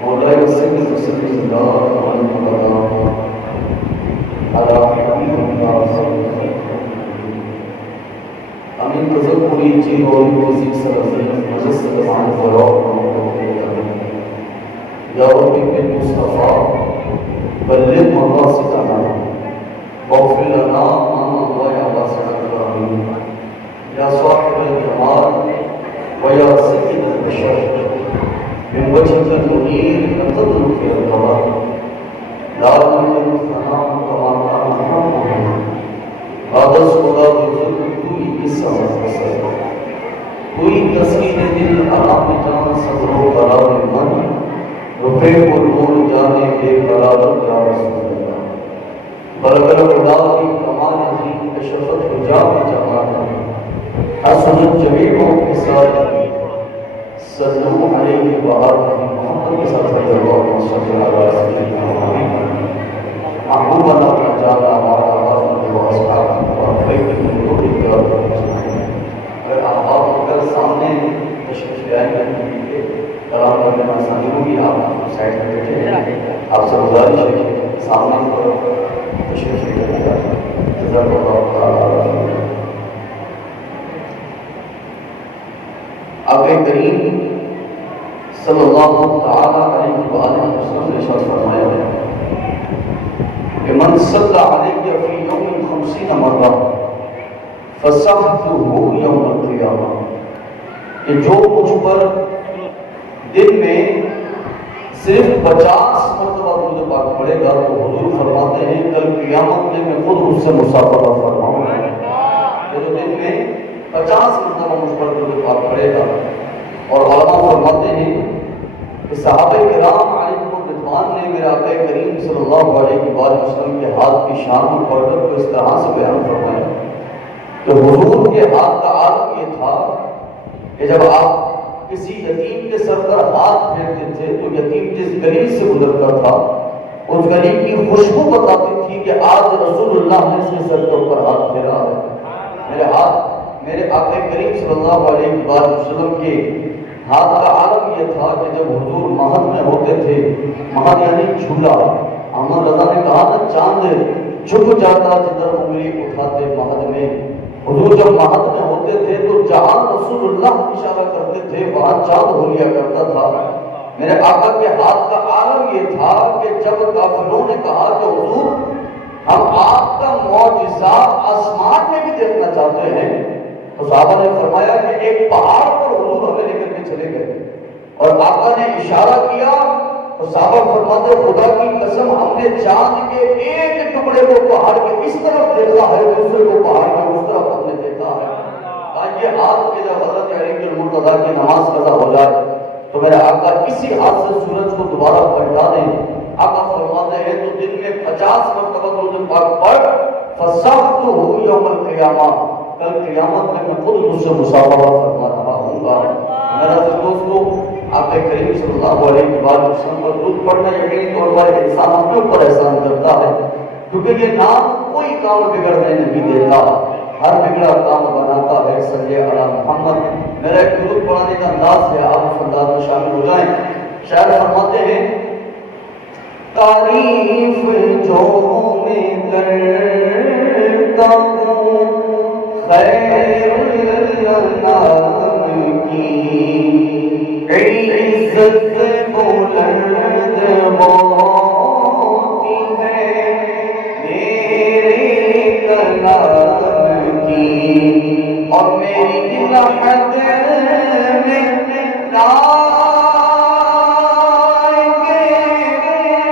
مولاي صل وسلم على حبيبنا امين تذكري جي وزيك سلام مجسد عن فراغ يا ربي بالمصطفى بلغ مقاصدنا واغفر لنا ما ضيع واسع الكريم يا صاحب الجمال ويا سيد البشر من وجهك المنير لم تضرب في القمر لا يمكن الثناء كما قال محمد هذا خدا بزرگ کوئی قصہ مختصر کوئی تصویر دل آرام جان صبر و قرار من رفع قلوب جانے بے قرار یا رسول اللہ برگر خدا کی کمال ہی کشفت حجاب جمال حسنت جمیعوں کے ساتھ صلو علیہ وآلہ محمد کے ساتھ دربار صلی اللہ علیہ وسلم محبوبنا جانا ہمارا آدم و اصحاب اور خیلی مدوری کر اگر احباب اگر سامنے تشریف لے آئیں گے کلام کرنے میں آسانی ہوگی آپ سائڈ میں بیٹھے ہیں آپ سے گزارش ہے سامنے پر تشریف لے آئیں گے جزاک اللہ تعالی آقا کریم صلی اللہ تعالی علیہ وآلہ وسلم نے ارشاد فرمایا ہے کہ من صلی علیہ فی یوم 50 مرہ فصحتہ یوم القیامہ کہ جو مجھ پر دن میں صرف 50 مرتبہ درود پاک پڑھے گا تو حضور فرماتے ہیں کل قیامت میں میں خود اس سے مصافحہ فرماؤں گا جو دن میں 50 مرتبہ مجھ پر درود پاک پڑھے گا اور علماء فرماتے ہیں کہ صحابہ کرام علیہم رضوان نے میرے آقا کریم صلی اللہ علیہ وآلہ وسلم کے ہاتھ کی شان اور برکت کو اس طرح سے بیان فرمایا کہ حضور کے ہاتھ کا عالم یہ تھا کہ جب آپ کسی یتیم کے سر پر ہاتھ پھیرتے تھے تو یتیم جس گلی سے گزرتا تھا اس گلی کی خوشبو بتاتی تھی کہ آج رسول اللہ نے اس کے سر کے اوپر ہاتھ پھیرا ہے میرے آقا کریم صلی اللہ علیہ وآلہ وسلم کے ہاتھ کا عالم یہ تھا کہ جب حضور مہد میں ہوتے تھے مہد یعنی جھولا احمد رضا نے کہا نا چاند جھک جاتا جدھر انگلی اٹھاتے مہد میں حضور جب مہد میں ہوتے تھے تو جہاں رسول اللہ اشارہ کرتے تھے وہاں چاند ہو لیا کرتا تھا میرے آقا کے ہاتھ کا عالم یہ تھا کہ جب کافروں نے کہا کہ حضور ہم آپ کا معجزہ آسمان میں بھی دیکھنا چاہتے ہیں تو صحابہ نے فرمایا کہ ایک پہاڑ پر حضور ہمیں لے کر کے چلے گئے اور آقا نے اشارہ کیا تو صحابہ فرماتے خدا کی قسم ہم نے چاند کے ایک ٹکڑے کو پہاڑ کے اس طرف دیکھا ہے دوسرے کو پہاڑ کے اس طرف ہم نے دیکھا ہے آئیے ہاتھ کے جب حضرت علی المرتضیٰ کی نماز قضا ہو جائے تو میرے آقا اسی ہاتھ سے سورج کو دوبارہ پلٹا دیں آقا فرماتے ہیں تو دن میں 50 مرتبہ درود پاک پڑھ فصحتہ یوم القیامہ کل قیامت میں خود مجھ سے مصافحہ فرما رہا ہوں گا میرا دوستو آقا کریم صلی اللہ علیہ وآلہ وسلم پر درود پڑھنا یقینی طور پر انسان اپنے اوپر احسان کرتا ہے کیونکہ یہ نام کوئی کام بگڑنے نہیں دیتا ہر بگڑا کام بناتا ہے صلی علی محمد میرا ایک درود پڑھانے کا انداز ہے آپ اس انداز میں شامل ہو جائیں شاعر فرماتے ہیں تعریف جو میں کرتا ہوں خیر الانام کی عزت بلند ہوتی ہے میرے کلام کی اور میری لحد میں لائے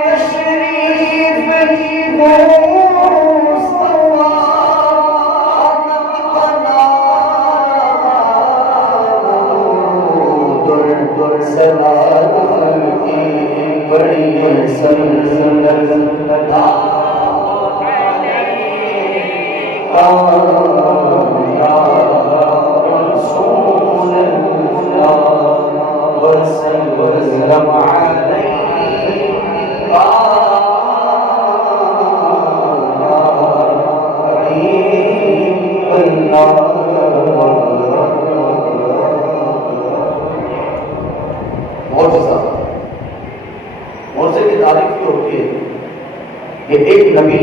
تشریف معجزہ. معجزے کی تعریف یہ ہوتی ہے کہ ایک نبی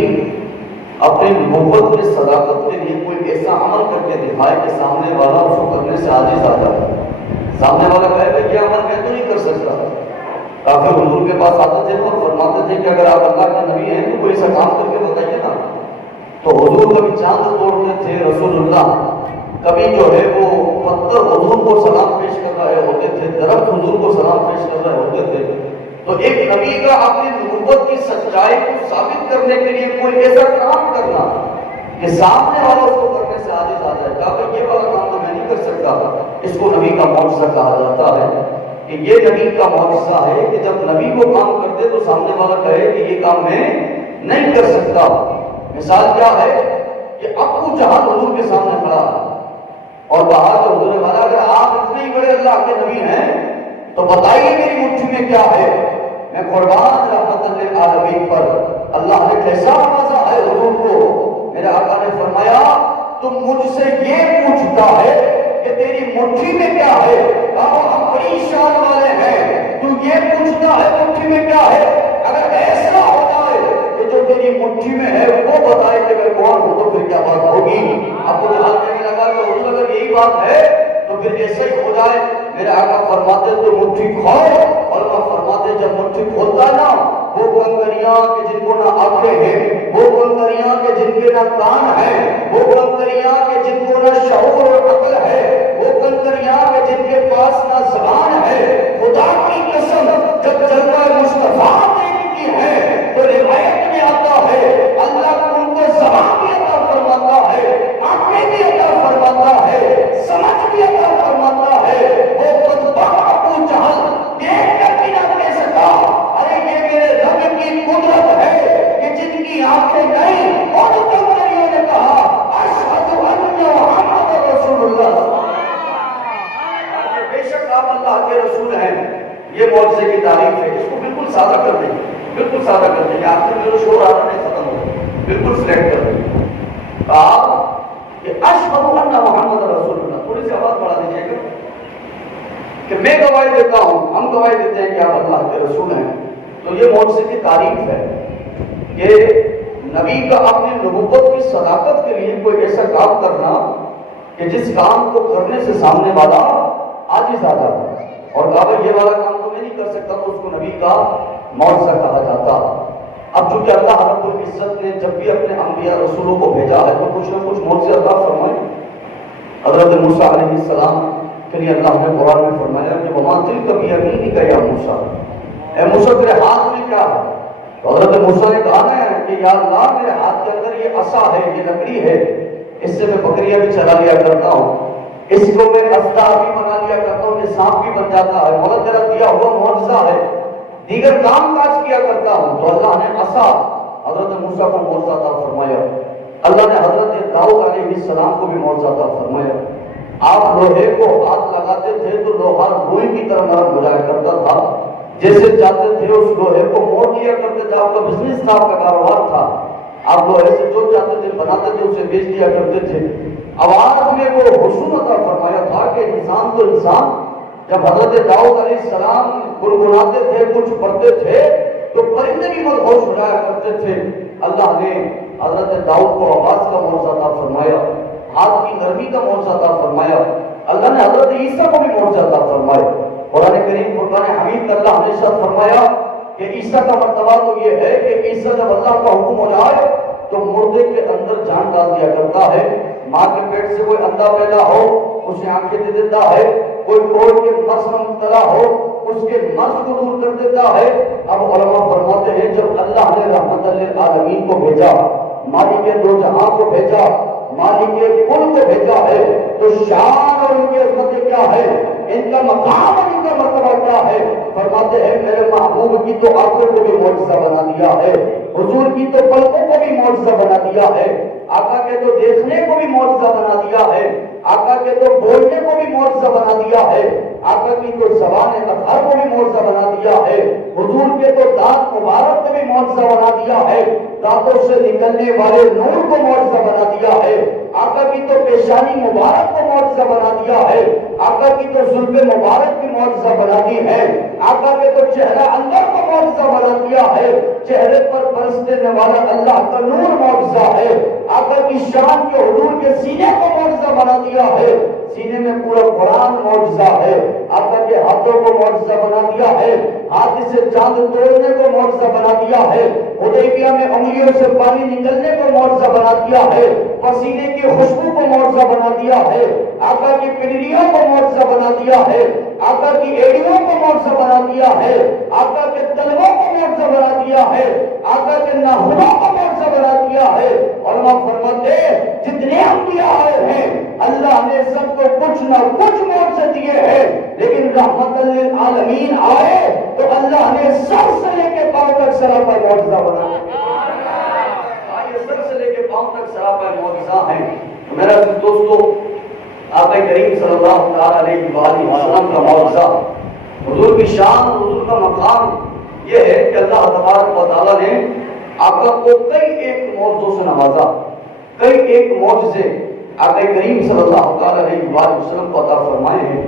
اپنے نبوت کی صداقت کے لیے کوئی ایسا عمل کر کے دکھائے کہ سامنے والا اس کو کرنے سے عاجز آ جائے. سامنے والا کہے کہ یہ عمل میں تو نہیں کر سکتا. کافر حضور کے پاس آتے تھے اور فرماتے تھے کہ اگر آپ اللہ کے نبی ہیں تو کوئی ایسا کام کر کے بتائیے نا. تو حضور کبھی چاند توڑتے تھے رسول اللہ، کبھی جو ہے وہ پتھر حضور کو سلام پیش کر رہے ہوتے تھے، درخت حضور کو سلام پیش کر رہے ہوتے تھے. تو ایک نبی کا اپنی نبوت کی سچائی کو ثابت کرنے کے لیے کوئی ایسا کام کرنا کہ سامنے والا اس کو کرنے سے عاجز آ جائے. کہا یہ والا کام تو میں نہیں کر سکتا. اس کو نبی کا معجزہ کہا جاتا ہے کہ یہ نبی کا معجزہ ہے کہ جب نبی کو کام کرتے تو سامنے والا کہے کہ یہ کام میں نہیں کر سکتا. مثال کیا ہے کہ ابو جہل حضور کے سامنے کھڑا اور کہا کہ حضور والا اگر آپ اتنے ہی بڑے اللہ کے نبی ہیں تو بتائیے میری مٹھی میں کیا ہے. میں قربان رحمت للعالمین پر اللہ نے کیسا نوازا ہے حضور کو. میرے آقا نے فرمایا تم مجھ سے یہ پوچھتا ہے کہ تیری مٹھی میں کیا ہے. ہم بڑی شان والے ہیں، تو یہ پوچھتا ہے مٹھی میں کیا ہے. اگر ایسا ہوتا ہے کہ جو تیری مٹھی میں ہے وہ بتائے کہ میں کون ہوں تو پھر کیا بات ہوگی. اب تو حال کہنے لگا کہ حضور اگر یہی بات ہے تو پھر ایسا ہی ہو جائے. میرے آقا فرماتے تو مٹھی کھول، اور وہ فرماتے جب مٹھی کھولتا نا وہ کنکریاں کہ جن کو نہ آنکھیں ہیں، وہ کنکریاں کہ جن کے نہ کان ہیں، وہ کنکریاں کہ جن کو نہ شعور اور عقل ہے، وہ کنکریاں کہ جن کے پاس نہ زبان ہے. خدا کی قسم جب جلوہ مصطفیٰ دیکھتی ہے تو روایت میں آتا ہے اللہ ان کو زبان بھی عطا فرماتا ہے، آنکھیں بھی عطا فرماتا ہے، سمجھ بھی عطا فرماتا ہے. وہ بدبخت ابو جہل دیکھ کر بھی نہ کہہ سکا ارے یہ میرے رب کی قدرت ہے کہ جن کی آنکھیں نہیں. اور کنکریوں نے کہا اشہد ان محمد رسول اللہ، بے شک آپ اللہ کے رسول ہیں. یہ معجزے کی تعریف ہے. اس کو بالکل سادہ کر دیں، بالکل سادہ کر دیں. آپ سے میرا شور آ رہا نہیں ختم ہو، بالکل سلیکٹ کر دیں. کہا کہ اشہد ان محمد رسول اللہ. تھوڑی سی آواز بڑھا دیجیے گا کہ میں گواہی دیتا ہوں، ہم گواہی دیتے ہیں کہ آپ اللہ کے رسول ہیں. تو یہ معجزے کی تعریف ہے کہ نبی کا اپنی نبوت کی صداقت کے لیے کوئی ایسا کام کرنا کہ جس کام کو کرنے سے سامنے والا عاجز آ جاتا اور کہا یہ والا کام تو میں نہیں کر سکتا، تو اس کو نبی کا معجزہ کہا جاتا. اب چونکہ اللہ رب العزت نے جب بھی اپنے انبیاء رسولوں کو بھیجا ہے تو کچھ نہ کچھ معجزے عطا فرمائے. حضرت موسیٰ علیہ السلام کے لیے اللہ نے قرآن میں فرمایا کہ وَمَا تِلْكَ بِيَمِينِكَ يَا موسیٰ، اے موسیٰ تیرے ہاتھ میں کیا ہے. تو حضرت موسیٰ نے کہا نا کہ یا اللہ میرے ہاتھ کے اندر یہ عصا ہے، یہ لکڑی ہے، اس سے میں بکریاں بھی چلا لیا کرتا ہوں، اس کو میں اسلحہ بھی بنا لیا کرتا ہوں، یہ سانپ بھی بن جاتا ہے. مولا تیرا دیا ہوا معجزہ ہے، دیگر کام کاج کیا کرتا ہوں. تو اللہ نے عصا حضرت موسیٰ کو معجزہ عطا فرمایا. اللہ نے حضرت داؤد علیہ السلام کو بھی معجزہ عطا فرمایا. آپ لوہے کو ہاتھ لگاتے تھے تو لوہا روئی کی طرح نرم ہو جایا کرتا تھا. جیسے چاہتے تھے اس لوہے کو موڑ لیا کرتے تھے. آپ کا بزنس تھا، آپ کا کاروبار تھا، آپ لوہے سے جو چاہتے تھے بناتے تھے، اسے بیچ دیا کرتے تھے. آواز میں وہ حسن عطا فرمایا تھا کہ انسان تو انسان جب حضرت داؤد علیہ السلام گنگناتے تھے، کچھ پڑھتے تھے تو پرندے بھی مدہوش ہو جایا کرتے تھے. اللہ نے حضرت داؤد کو آواز کا معجزہ عطا فرمایا، ہاتھ کی نرمی کا معجزہ عطا فرمایا. اللہ نے حضرت عیسیٰ کو بھی معجزہ عطا فرمایا. قرآن کریم فرقان حمید میں اللہ نے ارشاد فرمایا کہ عیسیٰ کا مرتبہ تو یہ ہے کہ عیسیٰ جب اللہ کا حکم ہو جائے تو مردے کے اندر جان ڈال دیا کرتا ہے. ماں کے پیٹ سے کوئی اندھا پیدا ہو اسے آنکھیں دے دیتا ہے، کوئی کوڑ کے مرض میں مبتلا ہو اس کے مرض کو دور کر دیتا ہے. اب علماء فرماتے ہیں جب اللہ نے رحمت للعالمین کو بھیجا، مالک دو جہاں کو بھیجا، مالک کل کو بھیجا ہے، تو شان اور ان کی عظمت کیا ہے، ان کا مقام اور ان کا مرتبہ کیا ہے. فرماتے ہیں میرے محبوب کی تو آنکھوں کو بھی معجزہ بنا دیا ہے، حضور کی تو پلکوں کو بھی معجزہ بنا دیا ہے، آقا کے تو دیکھنے کو بھی معجزہ بنا دیا ہے، آقا کے تو بولنے کو بھی معجزہ بنا دیا ہے. آقا کی تو زبان اطہر کو بھی معجزہ بنا دیا ہے، حضور کے تو دانت مبارک کو بھی معجزہ بنا دیا ہے، دانتوں سے نکلنے والے نور کو معجزہ بنا دیا ہے، آقا کی تو پیشانی مبارک کو معجزہ بنا دیا ہے، آقا کی تو زلف مبارک کی معجزہ بنا دی ہے، آقا کے تو چہرہ اندر کو معجزہ بنا دیا ہے، چہرے پر برسنے والا اللہ کا نور معجزہ ہے، آقا کی شان کے حضور کے سینے کو معجزہ بنا دیا ہے، سینے میں پورا قرآن معجزہ ہے، آقا کے ہاتھوں کو معجزہ بنا دیا ہے، ہاتھ سے چاند توڑنے کو معجزہ بنا دیا ہے، حدیبیہ میں انگلیوں سے پانی نکلنے کو معجزہ بنا دیا ہے، پسینے کی خوشبو کو معجزہ بنا دیا ہے، آقا کی پنڈلیوں کو معجزہ بنا دیا ہے، آقا کی ایڑیوں کو معجزہ بنا دیا ہے، آقا کے تلووں کو معجزہ بنا دیا ہے، آقا کے ناخنوں کو معجزہ بنا دیا ہے۔ علماء فرماتے ہیں جتنے انبیاء آئے ہیں اللہ نے سب کو کچھ نہ کچھ معجزے دیے ہیں، لیکن رحمت للعالمین آئے تو اللہ نے سر سے لے کے پاؤں تک سراپا معجزہ بنا دیا۔ سر سے لے کے پاؤں تک سراپا معجزہ ہیں۔ میرا دوستو، آقا کریم صلی اللہ علیہ وآلہ وسلم کا معجزہ، حضور کی شان، حضور کا مقام یہ ہے کہ اللہ تبارک و تعالیٰ نے آقا کو کئی ایک معجزوں سے نوازا، کئی ایک معجزے آقا کریم صلی اللہ علیہ وآلہ وسلم کو عطا فرمائے ہیں۔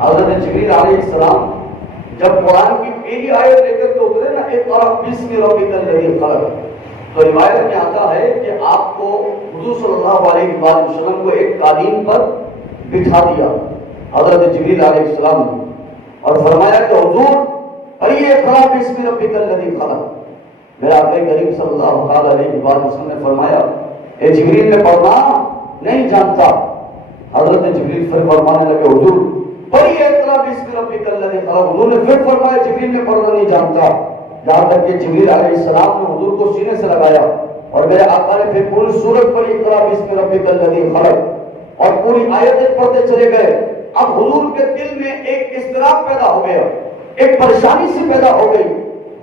حضرت جبریل علیہ السلام جب قرآن کی پہلی آیت لے کر کے اترے نا، اقرأ بسم ربک الذی خلق، تو روایت میں آتا ہے کہ آپ کو حضور صلی اللہ علیہ وآلہ وسلم کو ایک قالین پر بٹھا دیا حضرت جبریل علیہ السلام نے، اور فرمایا کہ حضور پڑھیے اقرأ بسم ربک الذی خلق۔ میرا آقا کریم صلی اللہ علیہ وآلہ وسلم نے فرمایا اے جبریل میں پڑھنا نہیں جانتا۔ حضرت جبریل پھر فرمانے لگے حضور پڑھیے اقرأ بسم ربک الذی خلق۔ حضور نے پھر فرمایا جبریل میں پڑھنا نہیں جانتا، جہاں تک کہ جبریل علیہ السلام نے حضور کو سینے سے لگایا اور میرے آقا نے پھر پوری سورت پڑھی اقرأ بسم ربک الذی خلق، اور پوری آیتیں پڑھتے چلے گئے۔ اب حضور کے دل میں ایک اضطراب پیدا ہو گیا، ایک پریشانی سی پیدا ہو گئی،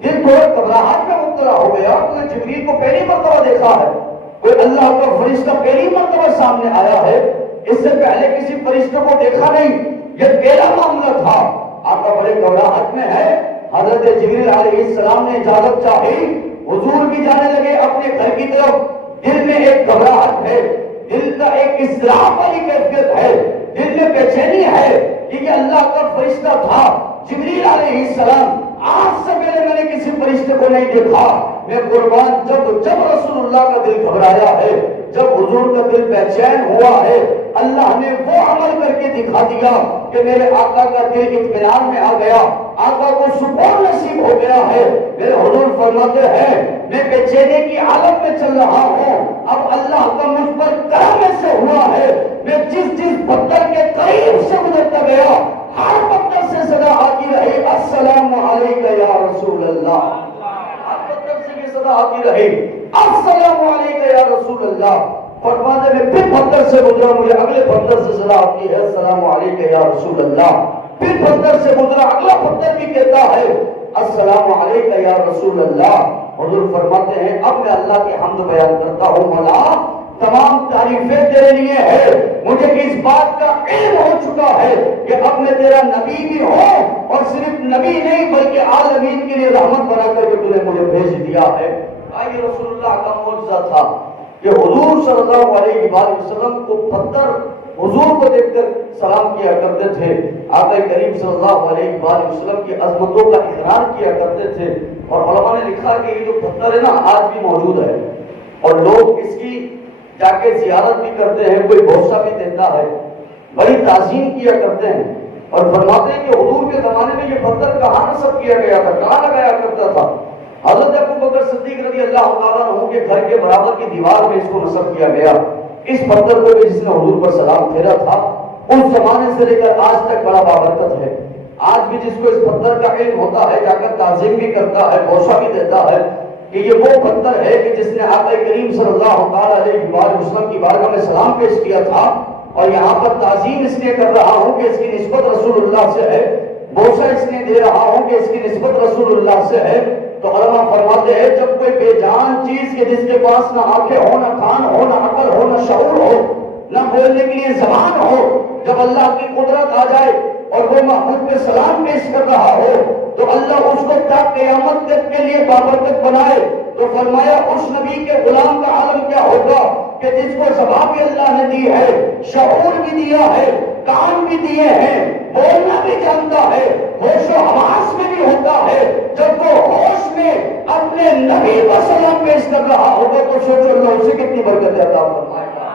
دل تھوڑا گھبراہٹ میں مبتلا ہو گیا۔ تو جبریل کو پہلی مرتبہ دیکھا ہے، کوئی اللہ کا فرشتہ پہلی مرتبہ سامنے آیا ہے، اس سے پہلے کسی فرشتے کو دیکھا نہیں، یہ پہلا معاملہ تھا۔ آقا بڑے گھبراہٹ میں ہے۔ حضرت جبریل علیہ السلام نے اجازت چاہی، حضور بھی جانے لگے اپنے گھر کی طرف۔ دل میں ایک گھبراہٹ ہے، دل کا ایک اضطراب والی کیفیت ہے، دل میں بے چینی ہے کہ یہ اللہ کا فرشتہ تھا جبریل علیہ السلام۔ آج سے پہلے میں نے کسی فرشتے کو نہیں دیکھا، میں قربان جب رسول اللہ کا دل گھبرایا ہے، جب حضور کا دل بے چین ہوا ہے، اللہ نے وہ عمل کر کے دکھا دیا کہ میرے آقا کا دل اطمینان میں آ گیا، آقا کو سکون نصیب ہو گیا ہے۔ میرے حضور فرماتے ہیں میں بے چینی کی حالت میں چل رہا ہوں، اب اللہ کا مجھ پر کرم ایسے ہوا ہے، میں جس پتھر کے قریب سے گزرتا گیا ہر پتھر سے صدا آتی رہی السلام علیکہ یا رسول اللہ، ہر پتھر سے یہ صدا آتی رہی السلام علیکہ یا رسول اللہ۔ فرماتے میں پھر پتھر سے گزرا، مجھے اگلے پتھر سے صدا آتی ہے السلام علیکہ یا رسول اللہ۔ پھر پتھر سے گزرا، اگلا پتھر بھی کہتا ہے السلام علیکہ یا رسول اللہ۔ حضور فرماتے ہیں اب میں اللہ کی حمد بیان کرتا ہوں، مولا تمام تعریفیں تیرے لیے ہے، مجھے اس بات کا علم ہو چکا ہے کہ اب میں تیرا نبی بھی ہوں، اور صرف نبی نہیں بلکہ عالمین کے لیے رحمت بنا کر کے تو نے مجھے بھیج دیا ہے۔ آئیے رسول اللہ کا معجزہ تھا کہ حضور صلی اللہ علیہ وآلہ وسلم کو پتھر حضور کو دیکھ کر سلام کیا کرتے تھے، آقا کریم صلی اللہ علیہ وآلہ وسلم کی عظمتوں کا اقرار کیا کرتے تھے، اور علماء نے لکھا کہ یہ جو پتھر ہے نا آج بھی موجود ہے، اور لوگ اس کی جا کے زیارت بھی کرتے ہیں، کوئی بوسہ بھی دیتا ہے، بڑی تعظیم کیا کرتے ہیں، اور فرماتے ہیں کہ حضور کے زمانے میں یہ پتھر کہاں نصب کیا گیا تھا، کہاں لگایا کرتا تھا؟ حضرت ابوبکر صدیق رضی اللہ تعالیٰ عنہ کے گھر کے برابر کی دیوار میں اس کو نصب کیا گیا۔ اس پتھر کو بھی جس نے حضور پر سلام پھیرا تھا اس زمانے سے لے کر آج تک بڑا بابرکت ہے۔ آج بھی جس کو اس پتھر کا علم ہوتا ہے جا کر تعظیم بھی کرتا ہے، بوسہ بھی دیتا ہے کہ یہ وہ پتھر ہے کہ جس نے آقا کریم صلی اللہ علیہ وآلہ وسلم کی بارگاہ میں سلام پیش کیا تھا، اور یہاں پر تعظیم اس لیے کر رہا ہوں کہ اس کی نسبت رسول اللہ سے ہے، بوسہ اس لیے دے رہا ہوں کہ اس کی نسبت رسول اللہ سے ہے۔ تو علماء فرماتے ہیں جب کوئی بے جان چیز کے جس کے پاس نہ آنکھیں ہو، نہ کان ہو، نہ عقل ہو، نہ شعور ہو، نہ بولنے کے لیے زبان ہو، جب اللہ کی قدرت آ جائے اور وہ محمود پہ سلام پیش کر رہا ہو تو اللہ اس کو کیا قیامت تک کے لیے بابرکت بنائے. تو فرمایا اس نبی کے غلام کا عالم کیا ہوگا کہ جس کو زبان بھی اللہ نے دی ہے, شعور بھی دیا ہے, کان بھی دیے ہیں, بولنا بھی جانتا ہے, ہوش و حواس میں بھی ہوتا ہے. جب وہ ہوش میں اپنے نبی کو سلام پیش کر رہا ہوگا تو سوچو اللہ اسے کتنی برکت عطا فرمائے گا.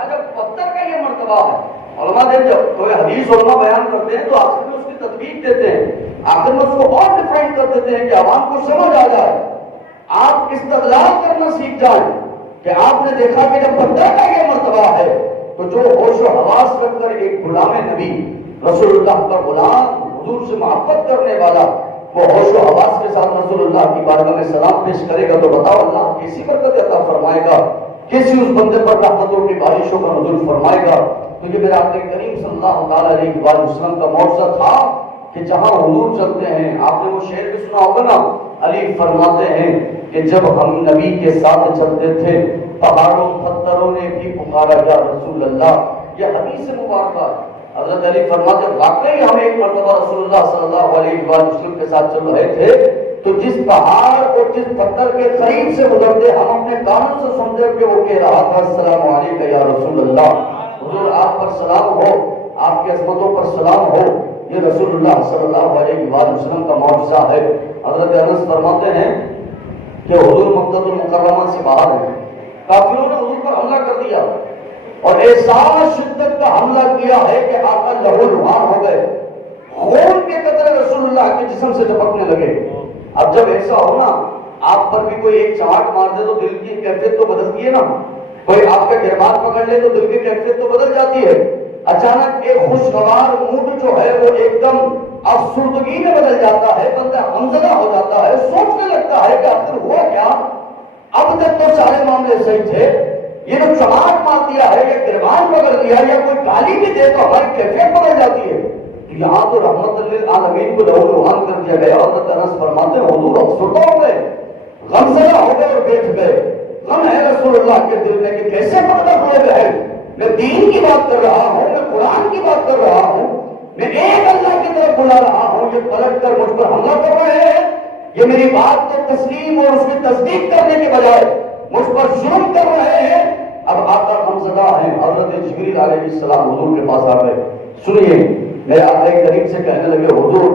آج پتھر کا یہ مرتبہ ہے. علماء نے جب کوئی حدیث علماء بیان کرتے ہیں تو آخر میں اس کی تطبیق دیتے ہیں, آخر میں اس کو اور ڈیفائن کر دیتے ہیں کہ عوام کو سمجھ آ جائے, آپ استدلال کرنا سیکھ جائیں کہ آپ نے دیکھا کہ جب پتھر کا یہ مرتبہ ہے تو جو ہوش و حواس رکھ کر ایک غلام نبی رسول اللہ کا غلام حضور سے محبت کرنے والا وہ ہوش و حواس کے ساتھ رسول اللہ کی بارگاہ میں سلام پیش کرے گا تو بتاؤ اللہ کیسی برکت عطا فرمائے گا, کیسی اس بندے پر رحمتوں کی بارشوں کا نزول فرمائے گا. تو یہ میرا آقا کریم صلی اللہ تعالیٰ علیہ وسلم کا معجزہ تھا کہ جہاں حضور چلتے ہیں, آپ نے وہ شعر بھی سنا ہوگا نا, علی فرماتے ہیں کہ جب ہم نبی کے ساتھ چلتے تھے پہاڑوں پتھروں نے بھی پکارا یا رسول اللہ. یہ حدیث مبارکہ حضرت علی فرماتے واقعی ہم ایک مرتبہ رسول اللہ صلی اللہ علیہ وسلم کے ساتھ چل رہے تھے تو جس پہاڑ اور جس پتھر کے قریب سے گزرتے ہم اپنے کانوں سے سنتے کہ وہ کہہ رہا تھا السلام علیکم یا رسول اللہ, حضور آپ پر سلام ہو, آپ کی عظمتوں پر سلام ہو. یہ رسول اللہ صلی اللہ علیہ وسلم کا معجزہ ہے. حضرت انس فرماتے ہیں کہ حضور مکہ المکرمہ سے باہر ہیں, کافروں نے حضور پر حملہ کر دیا اور ایسا شدت کا حملہ کیا ہے کہ آقا لہو لہان ہو گئے, خون کے قطرے رسول اللہ کے جسم سے ٹپکنے لگے. اب جب ایسا ہو نا, آپ پر بھی کوئی ایک چاٹ مار دے تو دل کی کیفیت تو بدلتی ہے نا, کوئی آپ کا گربان پکڑ لے تو دل کی کیفیت تو بدل جاتی ہے. اچانک ایک خوشگوار موڈ جو ہے وہ ایک دم افسردگی میں بدل جاتا ہے, بندہ غمزدہ ہو جاتا ہے, سوچنے لگتا ہے کہ آخر ہوا کیا, اب تک تو سارے معاملے صحیح تھے, یہ جو چماٹ مار دیا ہے یا گربان پکڑ دیا یا کوئی گالی بھی دے تو ہماری کیفیت بدل جاتی ہے. یہاں تو رحمت للعالمین کو لہو لہان کر دیا گیا. حضرت انس فرماتے ہیں حضور افسردہ ہو گئے, غمزدہ ہو گئے اور بیٹھ گئے. غم ہے رسول اللہ کے دل میں کہ کیسے پکڑ ہوئے گئے, میں دین کی بات کر رہا ہوں, میں قرآن کی بات کر رہا ہوں, میں ایک اللہ کی طرف بلا رہا ہوں, یہ پلٹ کر مجھ پر حملہ کر رہے ہیں, یہ میری بات کو تسلیم اور اس کی تصدیق کرنے کے بجائے مجھ پر ظلم کر رہے ہیں. اب آقا غمزدہ ہیں. حضرت جبریل علیہ السلام حضور کے پاس آ گئے. سنیے, میرے آقا ایک قریب سے کہنے لگے حضور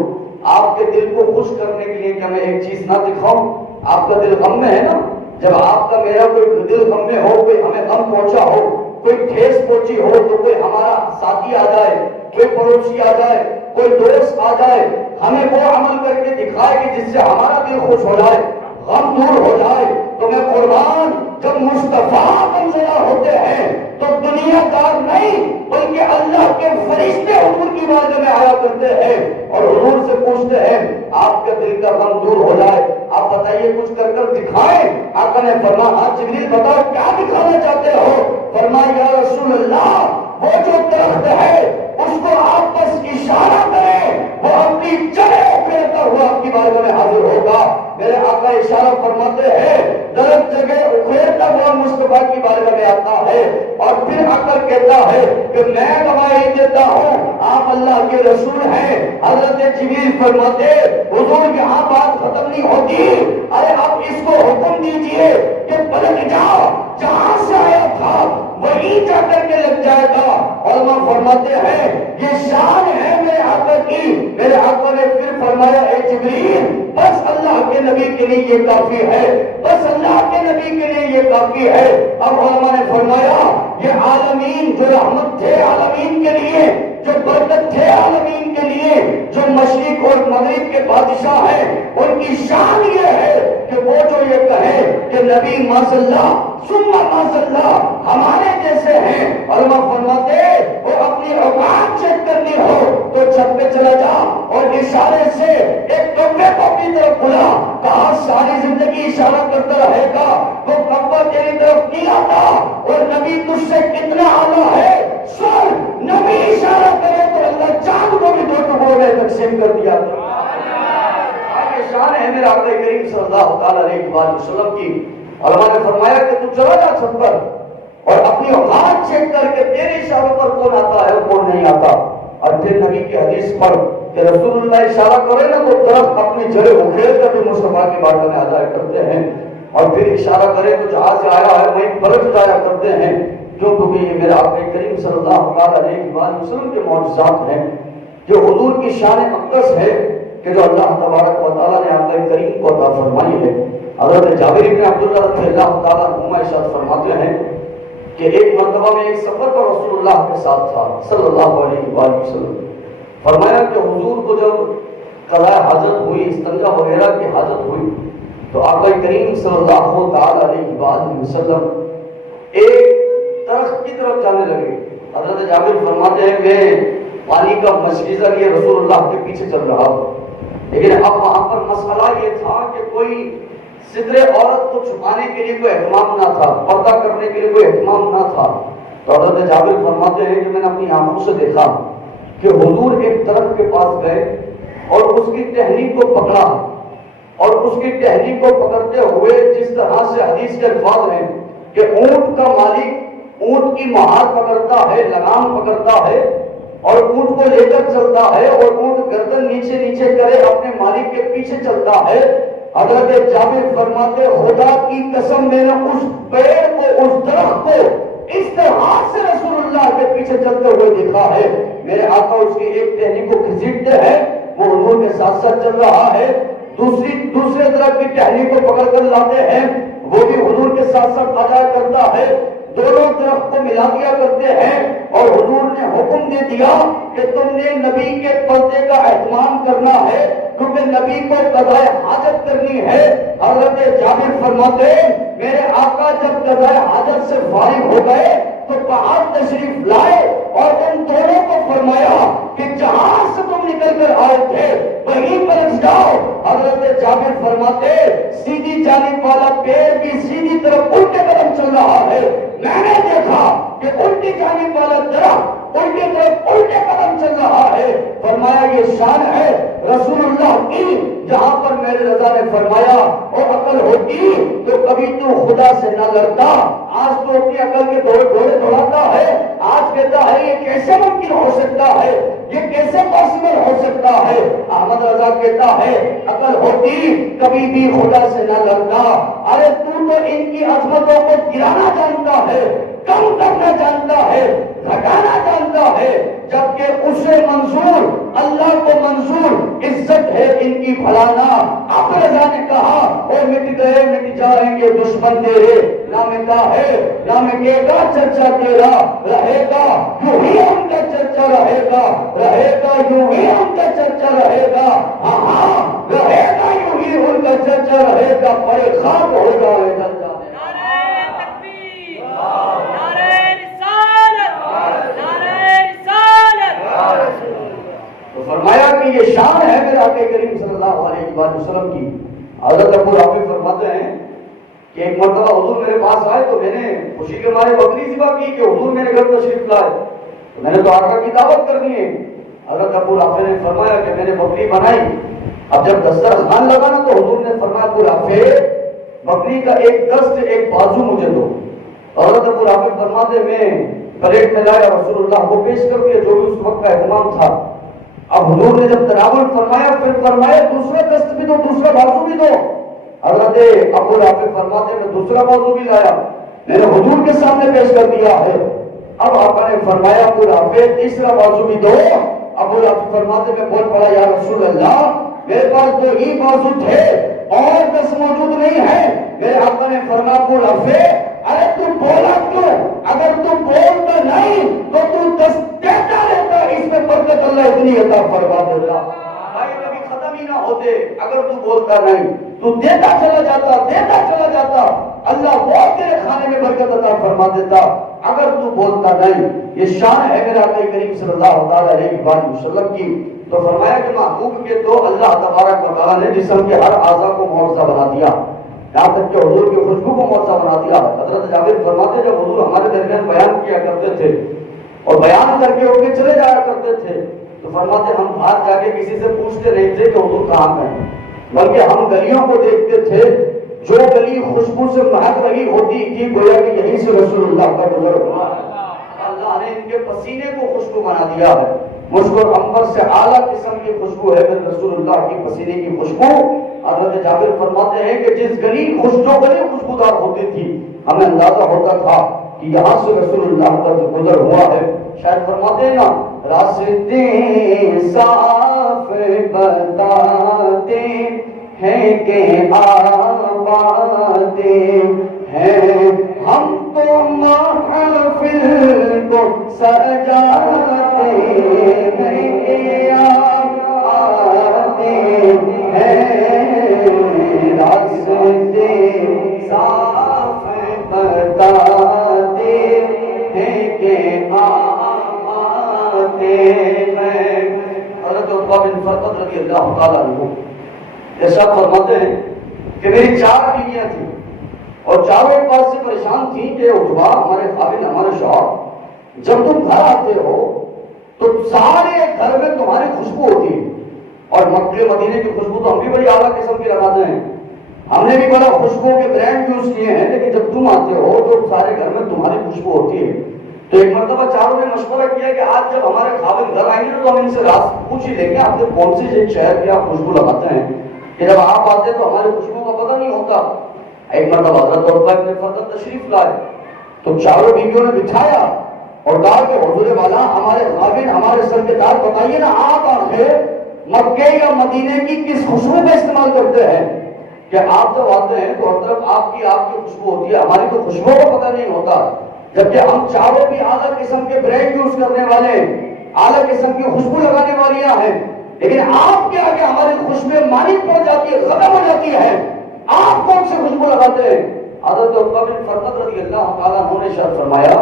آپ کے دل کو خوش کرنے کے لیے کیا میں ایک چیز نہ دکھاؤں, آپ کا دل غم میں ہے نا, جب آپ کا میرا کوئی دل غم میں ہو, کوئی ہمیں غم پہنچا ہو, کوئی ٹھیس پہنچی ہو تو کوئی ہمارا ساتھی آ جائے, کوئی پڑوسی آ جائے, کوئی دوست آ جائے, ہمیں وہ عمل کر کے دکھائے کہ جس سے ہمارا دل خوش ہو جائے, غم دور ہو جائے, تو میں قربان جب مصطفیٰ غمزدہ ہوتے ہیں تو دنیا دار نہیں بلکہ اللہ کے فرشتے حضور کی بارگاہ میں آیا کرتے ہیں اور حضور سے پوچھتے ہیں آپ کے دل کا غم دور ہو جائے, آپ بتائیے کچھ کر کر دکھائیں. آقا نے فرمایا ہاں جبریل بتاؤ کیا دکھانا چاہتے ہو. فرمایا یا رسول اللہ وہ جو درخت ہے اس کو آپ بس اشارہ کریں, وہ اپنی جڑیں اکھیڑتا ہوا آپ کی بارگاہ میں حاضر ہوگا. میرے آقا اشارہ فرماتے ہیں, درخت جگہ اکھیڑتا ہوا مصطفیٰ کی بارگاہ میں آتا ہے اور پھر آ کر کہتا ہے کہ میں گواہی دیتا ہوں آپ اللہ کے رسول ہیں. حضرت جبریل فرماتے حضور یہاں بات ختم نہیں ہوتی, ارے آپ اس کو حکم دیجئے کہ پلٹ جاؤ, جہاں سے آیا تھا وہیں جا کر کے لگ جائے گا. علماء فرماتے ہیں یہ شان ہے میرے آقا کی. میرے آقا نے پھر فرمایا اے جبریل بس اللہ کے نبی کے لیے یہ کافی ہے, بس اللہ کے نبی کے لیے یہ کافی ہے. اب علماء نے فرمایا یہ عالمین جو رحمت تھے عالمین کے لیے, جو برکت تھے عالمین کے لیے, جو مشرق اور مغرب کے بادشاہ ہیں, ان کی شان یہ ہے کہ وہ جو یہ کہے کہ نبی ماشاءاللہ ثم ماشاءاللہ ہمارے جیسے ہیں. علماء فرماتے وہ اپنی اوقات چیک کرنی ہو تو چھت پہ چلا جا اور اشارے سے ایک کبے کو اپنی طرف بلا, کہا ساری زندگی اشارہ کرتا رہے گا, وہ کبا تیری طرف نہیں آتا اور نبی تجھ سے کتنا اعلیٰ ہے. سن, نبی اشارہ کرے تو اللہ چاند کو بھی دو ٹکڑوں میں تقسیم کر دیا. آگے شان ہے میرا آقا کریم صلی اللہ تعالیٰ علیہ وسلم کی. علماء نے فرمایا کہ تو چلا جا چھت پر اور اپنی اوقات چیک کر کے تیرے اشاروں پر کون آتا ہے اور کون نہیں آتا. اور پھر نبی کی حدیث پڑھ کہ رسول اللہ اشارہ کرے نا تو درخت اپنی جڑیں اکھیڑ کر بھی مصطفیٰ کی بارگاہ میں آ جایا کرتے ہیں، اور پھر اشارہ کرے تو جہاں سے آیا ہے وہیں پلٹ جایا کرتے ہیں، کیونکہ یہ میرے آقا کریم صلی اللہ علیہ وسلم کے معجزات ہیں، جو حضور کی شان اقدس ہے کہ جو اللہ تبارک و تعالیٰ نے آقا کریم کو عطا فرمائی ہے۔ حضرت جابر بن عبداللہ رضی اللہ تعالیٰ عنہما ارشاد فرماتے ہیں کہ ایک مرتبہ میں ایک سفر پر رسول اللہ کے ساتھ تھا صلی اللہ علیہ وآلہ وسلم۔ فرمایا کہ حضور کو جب قضاء حاجت ہوئی، استنجا وغیرہ کی حاجت ہوئی، تو آقا کریم صلی اللہ تعالیٰ علیہ وآلہ وسلم ایک درخت کی طرف جانے لگے۔ حضرت جابر فرماتے ہیں میں پانی کا مشکیزہ لیے رسول اللہ کے پیچھے چل رہا ہوں، لیکن اب وہاں پر مسئلہ یہ تھا کہ کوئی ستر عورت کو چھپانے کے لیے کوئی اہتمام نہ تھا، پردہ کرنے کے لیے کوئی اہتمام نہ تھا۔ تو حضرت جابر فرماتے ہیں کہ میں نے اپنی آنکھوں سے دیکھا کہ حضور ایک درخت کے پاس گئے اور اس کی ٹہنی کو پکڑا، اور اس کی ٹہنی کو پکڑتے ہوئے جس طرح سے حدیث کے الفاظ ہیں کہ اونٹ کا مالک اونٹ کی مہار پکڑتا ہے، لگام پکڑتا ہے اور اونٹ کو لے کر چلتا ہے، اور اونٹ گردن نیچے نیچے کرے اپنے مالک کے پیچھے چلتا ہے۔ حضرت جابر فرماتے خدا کی قسم میں نے اس پیڑ کو، اس درخت کو اس طرح سے رسول اللہ کے پیچھے چلتے ہوئے دیکھا ہے۔ میرے آقا اس کی ایک ٹہنی کو گھسیٹتے ہیں، وہ حضور کے ساتھ ساتھ چل رہا ہے، دوسرے درخت کی ٹہنی کو پکڑ کر لاتے ہیں، وہ بھی حضور کے ساتھ ساتھ آ جایا کرتا ہے، دونوں درخت کو ملا دیا کرتے ہیں، اور حضور نے حکم دے دیا کہ تم نے نبی کے پردے کا اہتمام کرنا ہے کیونکہ نبی کو قضاء حاجت کرنی ہے۔ حضرت جابر فرماتے میرے آقا جب قضاء حاجت سے فارغ ہو گئے تو باہر تشریف لائے اور ان دونوں کو فرمایا کہ جہاں سے تم نکل کر آئے تھے وہیں پلٹ جاؤ۔ حضرت جابر فرماتے سیدھی جانب والا پیڑ بھی سیدھی طرف الٹے قدم چل رہا ہے، میں نے دیکھا کہ الٹی جانب والا درخت الٹی طرف الٹے قدم چل رہا ہے۔ فرمایا یہ شان ہے رسول اللہ کی، جہاں پر میرے رضا نے فرمایا اور عقل ہوتی تو کبھی تو خدا سے نہ لڑتا، آج تو اپنی عقل کے گھوڑے دوڑاتا ہے، آج کہتا ہے یہ کیسے ممکن ہو سکتا ہے، یہ کیسے پاسبل ہو سکتا ہے۔ احمد رضا کہتا ہے عقل ہوتی کبھی بھی خدا سے نہ لڑتا، ارے تو ان کی عظمتوں کو گرانا جانتا ہے، کم کرنا جانتا ہے، گھٹانا جانتا ہے، جبکہ اسے منظور اللہ کو منظور عزت ہے ان کی بھلانا۔ اب رضا نے کہا اور مٹ گئے مٹ جائیں گے دشمن تیرے، نہ مٹا ہے نہ مٹے گا چرچا تیرا، رہے گا یوں ہی ان کا چرچا رہے گا، رہے گا یوں ہی ان کا چرچا رہے گا، ہاں رہے گا یوں ہی ان کا چرچا رہے گا، پرے خاک ہو جائے گا۔ فرمایا کہ یہ شان ہے میرے آقا کریم صلی اللہ علیہ وآلہ وسلم کی۔ حضرت ابو رافع فرماتے ہیں کہ ایک مرتبہ حضور میرے پاس آئے تو میں نے خوشی کے مارے بکری ذبح کی کہ حضور میرے گھر تشریف لائے، تو میں نے تو آقا کی دعوت کرنی ہے۔ حضرت ابو رافع نے فرمایا کہ میں نے بکری بنائی، اب جب دسترخوان لگا نا تو حضور نے فرمایا ابو رافع بکری کا ایک دست ایک بازو مجھے دو۔ حضرت ابو رافع فرماتے میں پلیٹ میں لایا، رسول اللہ کو پیش کر دیا جو بھی اس وقت کا اہتمام تھا۔ اب حضور نے جب تناول فرمایا پھر فرمایا دوسرا دست بھی دو، دوسرا بازو بھی دو۔ حضرت ابو رافع فرماتے میں دوسرا بازو بھی لایا، میں نے حضور کے سامنے پیش کر دیا ہے۔ اب آقا نے فرمایا ابو رافع تیسرا بازو بھی دو۔ ابو رافع فرماتے میں بول پڑا یا رسول اللہ میرے پاس دو ہی بازو تھے اور دست موجود نہیں ہے۔ میرے آقا نے فرمایا ابو رافع ارے تو بولا کیوں؟ اگر تو بولتا نہیں تو دست دیتا رہتا، اس میں برکت اللہ اتنی عطا فرما دیتا۔ بھائی کبھی ختم ہی نہ ہوتے، اگر تو بولتا نہیں تو دیتا چلا جاتا، دیتا چلا جاتا، اللہ بہت تیرے کھانے میں برکت عطا فرما دیتا۔ اگر تو بولتا نہیں، یہ شان ہے میرے آقا کریم صلی اللہ علیہ وآلہ وسلم کی۔ تو فرمایا کہ محبوب کے تو اللہ تبارک و تعالیٰ نے جسم کے ہر اعضاء کو معجزہ بنا دیا، یہاں تک کہ حضور کی خوشبو کو معجزہ بنا دیا۔ حضرت جابر فرماتے جب حضور ہمارے درمیان بیان کیا کرتے تھے اور بیان کر کے اٹھ کے چلے جایا کرتے تھے تو فرماتے ہم بھاگ جا کے کسی سے پوچھتے نہیں تھے کہ حضور کہاں گئے، بلکہ ہم گلیوں کو دیکھتے تھے، جو گلی خوشبو سے مہک رہی ہوتی تھی گویا کہ یہیں سے رسول اللہ کا گزر ہوا ہے۔ اللہ نے ان کے پسینے کو خوشبو بنا دیا ہے۔ مشک اور عنبر سے اعلیٰ قسم کی خوشبو ہے پھر رسول اللہ کی پسینے کی خوشبو۔ حضرت جابر فرماتے ہیں کہ جس گلی خوشبودار ہوتی تھی ہمیں اندازہ ہوتا تھا کہ یہاں سے رسول اللہ کا گزر ہوا ہے۔ شاید فرماتے ہیں نا راستے صاف بتاتے ہیں کہ آباد ہیں، ہم تو محفل کو سجاتے ہیں آتے ہیں، راستے صاف بتاتے ہیں کہ آتے ہیں۔ حضرت عتبہ بن فرقد رضی اللہ تعالیٰ عنہ ارشاد فرماتے ہیں کہ میری 4 بیویاں تھیں اور چاروں ایک بات سے پریشان تھیں کہ عتبہ ہمارے خاوند ہمارے شوہر جب تم گھر آتے ہو تو سارے گھر میں تمہاری خوشبو ہوتی ہے، اور مکے مدینے کی خوشبو تو ہم بھی بڑی اعلیٰ قسم کی لگاتے ہیں، ہم نے بھی بڑا خوشبو کے برانڈ یوز کیے ہیں، لیکن جب تم آتے ہو تو سارے گھر میں تمہاری خوشبو ہوتی ہے۔ تو ایک مرتبہ چاروں نے مشورہ کیا کہ آج جب ہمارے خاوند گھر آئیں گے تو ہم ان سے راز پوچھ ہی لیں گے آپ نے کون سی ایک شہر کی آپ خوشبو لگاتے ہیں کہ جب آپ آتے تو ہماری خوشبو کا پتہ نہیں ہوتا۔ ایک مرتبہ حضرت عتبہ بن فرقد تشریف لائے تو چاروں بیویوں نے بٹھایا اور کہا کہ حضور والا ہمارے خاوند ہمارے سرکار بتائیے نا آپ آخر مکے یا مدینے کی کس خوشبو کا استعمال کرتے ہیں کہ آپ جب آتے ہیں تو ہر طرف آپ کی خوشبو ہوتی ہے، ہماری تو خوشبو کا پتہ نہیں ہوتا، جبکہ ہم چاروں بھی اعلیٰ قسم کے برانڈ یوز کرنے والے اعلیٰ قسم کی خوشبو لگانے والیاں ہیں، لیکن آپ کے آگے ہماری خوشبو مانک پڑ جاتی ہے، ختم ہو جاتی ہے، آپ کون سے خوشبو لگاتے ہیں؟ حضرت عتبہ بن فرقد رضی اللہ تعالیٰ عنہ نے ارشاد فرمایا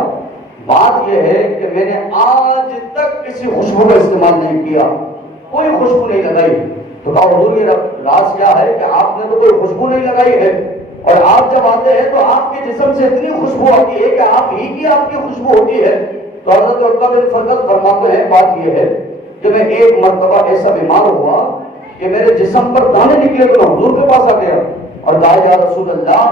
بات یہ ہے کہ میں نے آج تک کسی خوشبو کا استعمال نہیں کیا، کوئی خوشبو نہیں لگائی۔ تو کہا حضور یہ راز کیا ہے کہ آپ نے تو کوئی خوشبو نہیں لگائی ہے، اور آپ جب آتے ہیں تو آپ کے جسم سے اتنی خوشبو آتی ہے کہ آپ ہی کی آپ کی خوشبو ہوتی ہے۔ تو حضرت عتبہ بن فرقد فرماتے ہیں بات یہ ہے کہ میں ایک مرتبہ ایسا بیمار ہوا کہ میرے جسم پر دانے نکلے تو میں حضور کے پاس آ گیا اور کہا یا رسول اللہ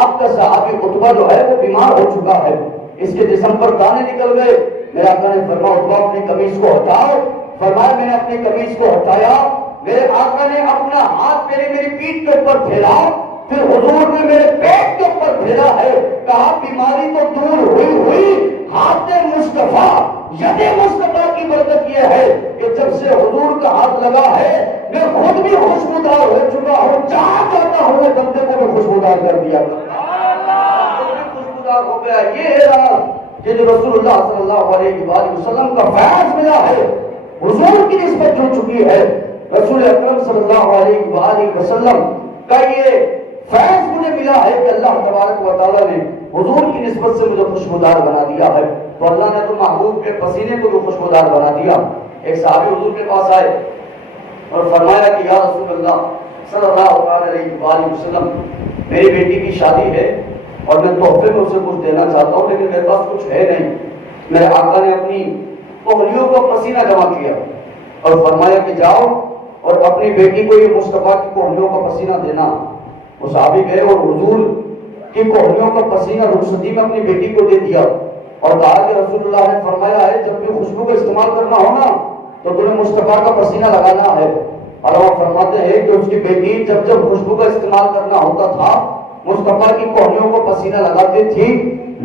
آپ کا صحابی عتبہ جو ہے وہ بیمار ہو چکا ہے، اس کے جسم پر دانے نکل گئے۔ میرے آقا نے فرمایا عتبہ اپنی قمیص کو ہٹاؤ، فرمایا میں نے اپنی قمیص کو ہٹایا، میرے آقا نے اپنا ہاتھ میری پیٹھ کے اوپر پھیلا، پھر حضور نے میرے پیٹ کے اوپر پھیلا ہے، کہا بیماری تو دور ہوئی ہاتھ مصطفیٰ ید مصطفیٰ کی برکت یہ ہے کہ جب سے حضور کا ہاتھ لگا ہے میں خود بھی خوشبودار ہو چکا ہوں، جہاں جاتا ہوں میں بندے کو بھی خوشبودار کر دیا خوشبودار ہو گیا۔ یہ راز کہ جو رسول اللہ صلی اللہ علیہ وآلہ وسلم کا فیض ملا ہے حضور کی نسبت جو چکی ہے، رسول اکرم صلی اللہ علیہ وآلہ وسلم کا یہ فیض مجھے ملا ہے کہ اللہ تبارک و تعالیٰ نے حضور کی نسبت سے مجھے خوشبودار بنا دیا ہے، تو اللہ نے تو محبوب کے پسینے کو بھی خوشبودار بنا دیا۔ ایک صحابی حضور کے پاس آئے اور فرمایا کہ یا رسول اللہ صلی اللہ علیہ وآلہ وسلم میری بیٹی کی شادی ہے اور میں تحفے میں اسے کچھ دینا چاہتا ہوں لیکن میرے پاس کچھ ہے نہیں۔ میرے آقا نے اپنی کوہلیوں کا پسینہ جمع کیا اور فرمایا کہ جاؤ اور اپنی بیٹی کو یہ مصطفیٰ کی کوہلیوں کا پسینہ دینا۔ وہ صحابی گئے اور حضور کی کوہلیوں کا پسینہ رخصتی میں اپنی بیٹی کو دے دیا اور کہا کہ رسول اللہ نے فرمایا ہے جب بھی خوشبو کا استعمال کرنا ہو نا تو تمہیں مصطفیٰ کا پسینہ لگانا ہے، اور وہ فرماتے ہیں کہ اس کی بیٹی جب جب خوشبو کا استعمال کرنا ہوتا تھا مصطفیٰ کی کوہلیوں کو پسینہ لگاتی تھی،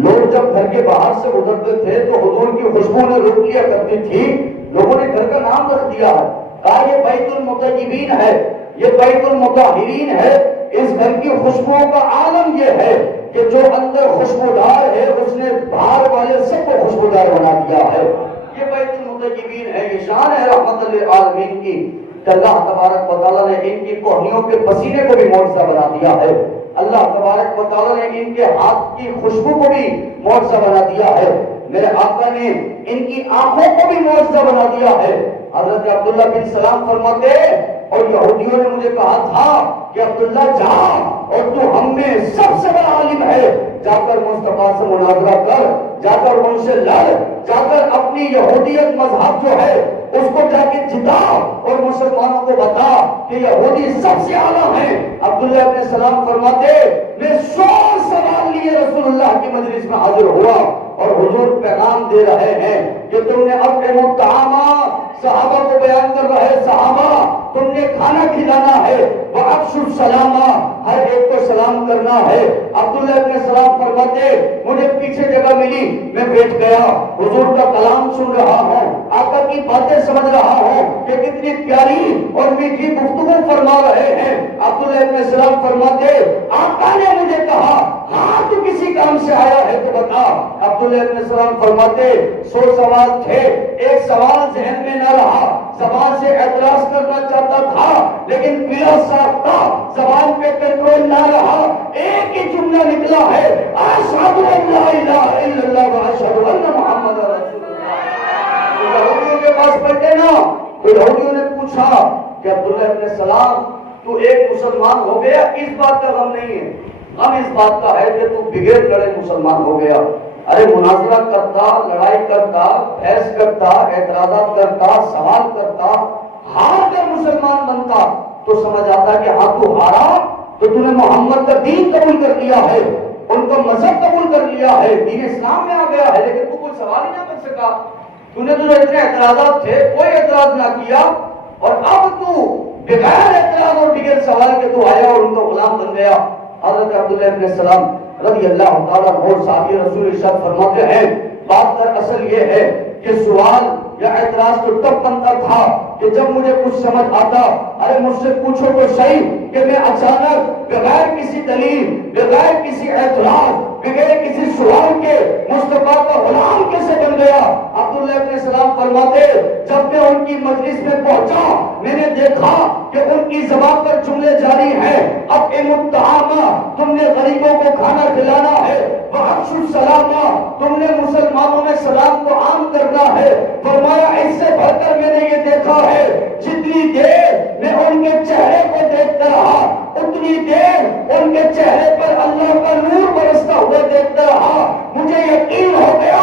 لوگ جب گھر کے باہر سے گزرتے تھے تو حضور کی خوشبو نے روک لیا کرتی تھی، لوگوں نے گھر کا نام رکھ دیا ہے، کہا یہ بیت المطیبین ہے، یہ بیت المطہرین ہے۔ اس گھر کی خوشبو کا عالم یہ ہے کہ جو اندر خوشبودار ہے اس نے باہر والے سب کو خوشبودار بنا دیا ہے۔ یہ بیت المطیبین ہے، یہ شان ہے رحمت للعالمین کی کہ اللہ تبارک و تعالیٰ نے ان کی کوہنیوں کے پسینے کو بھی معجزہ بنا دیا ہے، اللہ تبارک و تعالیٰ نے ان کے ہاتھ کی خوشبو کو بھی معجزہ بنا دیا ہے، میرے آقا نے ان کی آنکھوں کو بھی معجزہ بنا دیا ہے۔ حضرت عبداللہ بن سلام فرماتے اور یہودیوں نے مجھے کہا تھا کہ عبداللہ جا اور تو ہم میں سب سے بڑا عالم ہے، جا کر مصطفیٰ سے مناظرہ کر، جا کر ان سے لڑ، جا کر اپنی یہودیت مذہب جو ہے اس کو جا کے جتا اور مسلمانوں کو بتا کہ یہودی سب سے اعلیٰ ہیں۔ عبداللہ بن سلام فرماتے میں 100 سوال لیے رسول اللہ کی مجلس میں حاضر ہوا اور حضور پیغام دے رہے ہیں کہ تم نے اطعموا الطعام، صحابہ کو بیان کر رہے، صحابہ تم نے کھانا کھلانا ہے، وَأَفْشُوا السَّلَامَ، ہر ایک کو سلام کرنا ہے۔ عبداللہ ابن سلام فرماتے مجھے پیچھے جگہ ملی، میں بیٹھ گیا، حضور کا کلام سن رہا ہوں، آقا کی باتیں سمجھ رہا ہوں کہ کتنی پیاری اور میٹھی گفتگو فرما رہے ہیں۔ عبداللہ ابن سلام فرماتے آقا نے مجھے کہا ہاں تو کسی کام سے آیا ہے تو بتا۔ عبداللہ ابن سلام فرماتے 100 سوال تھے، ایک سوال ذہن میں نہ رہا، زبان سے اعتراض کرنا چاہتا تھا لیکن بلا ساختہ زبان پہ کنٹرول نہ رہا، ایک ہی جملہ نکلا ہے، اشہد ان لا الہ الا اللہ واشہد ان محمد رسول اللہ۔ یہودیوں کے پاس بیٹھے نا، تو یہودیوں نے پوچھا کہ عبداللہ ابن سلام تو ایک مسلمان ہو گیا، اس بات کا غم نہیں ہے، غم اس بات کا ہے کہ تو بغیر لڑے مسلمان ہو گیا۔ ارے مناظرہ کرتا، لڑائی کرتا، بحث کرتا، اعتراضات کرتا، سوال کرتا، ہار کر مسلمان بنتا تو سمجھ آتا کہ ہاں تو ہارا تو تو نے محمد کا دین قبول کر لیا ہے، ان کا مذہب قبول کر لیا ہے، دین اسلام میں آ گیا ہے، لیکن تو کوئی سوال ہی نہ کر سکا، تو نے جو اتنے اعتراضات تھے کوئی اعتراض نہ کیا، اور اب تو بغیر اعتراض اور بغیر سوال کے تو آیا اور ان کا غلام بن گیا۔ حضرت عبداللہ ابن سلام رضی اللہ تعالیٰ عنہ صحابی رسول ارشاد فرماتے ہیں بات در اصل یہ ہے کہ سوال یا اعتراض تو تب بنتا تھا کہ جب مجھے کچھ سمجھ آتا، ارے مجھ سے پوچھو تو صحیح کہ میں اچانک بغیر کسی دلیل، بغیر کسی اعتراض، بغیر کسی سوال کے مصطفیٰ کا غلام کیسے بن گیا۔ عبداللہ ابن سلام فرماتے جب میں ان کی مجلس میں پہنچا میں نے دیکھا کہ ان کی زبان پر جملے جاری ہیں، اطعموا الطعام، تم نے غریبوں کو کھانا کھلانا ہے، وَأَفْشُوا السَّلَامَ، تم نے مسلمانوں میں سلام کو عام کرنا ہے۔ فرمایا اس سے بڑھ کر میں نے یہ دیکھا ہے جتنی دیر میں ان کے چہرے کو دیکھتا رہا اتنی دیر ان کے چہرے پر اللہ کا نور برستا ہوا دیکھتا رہا، مجھے یقین ہو گیا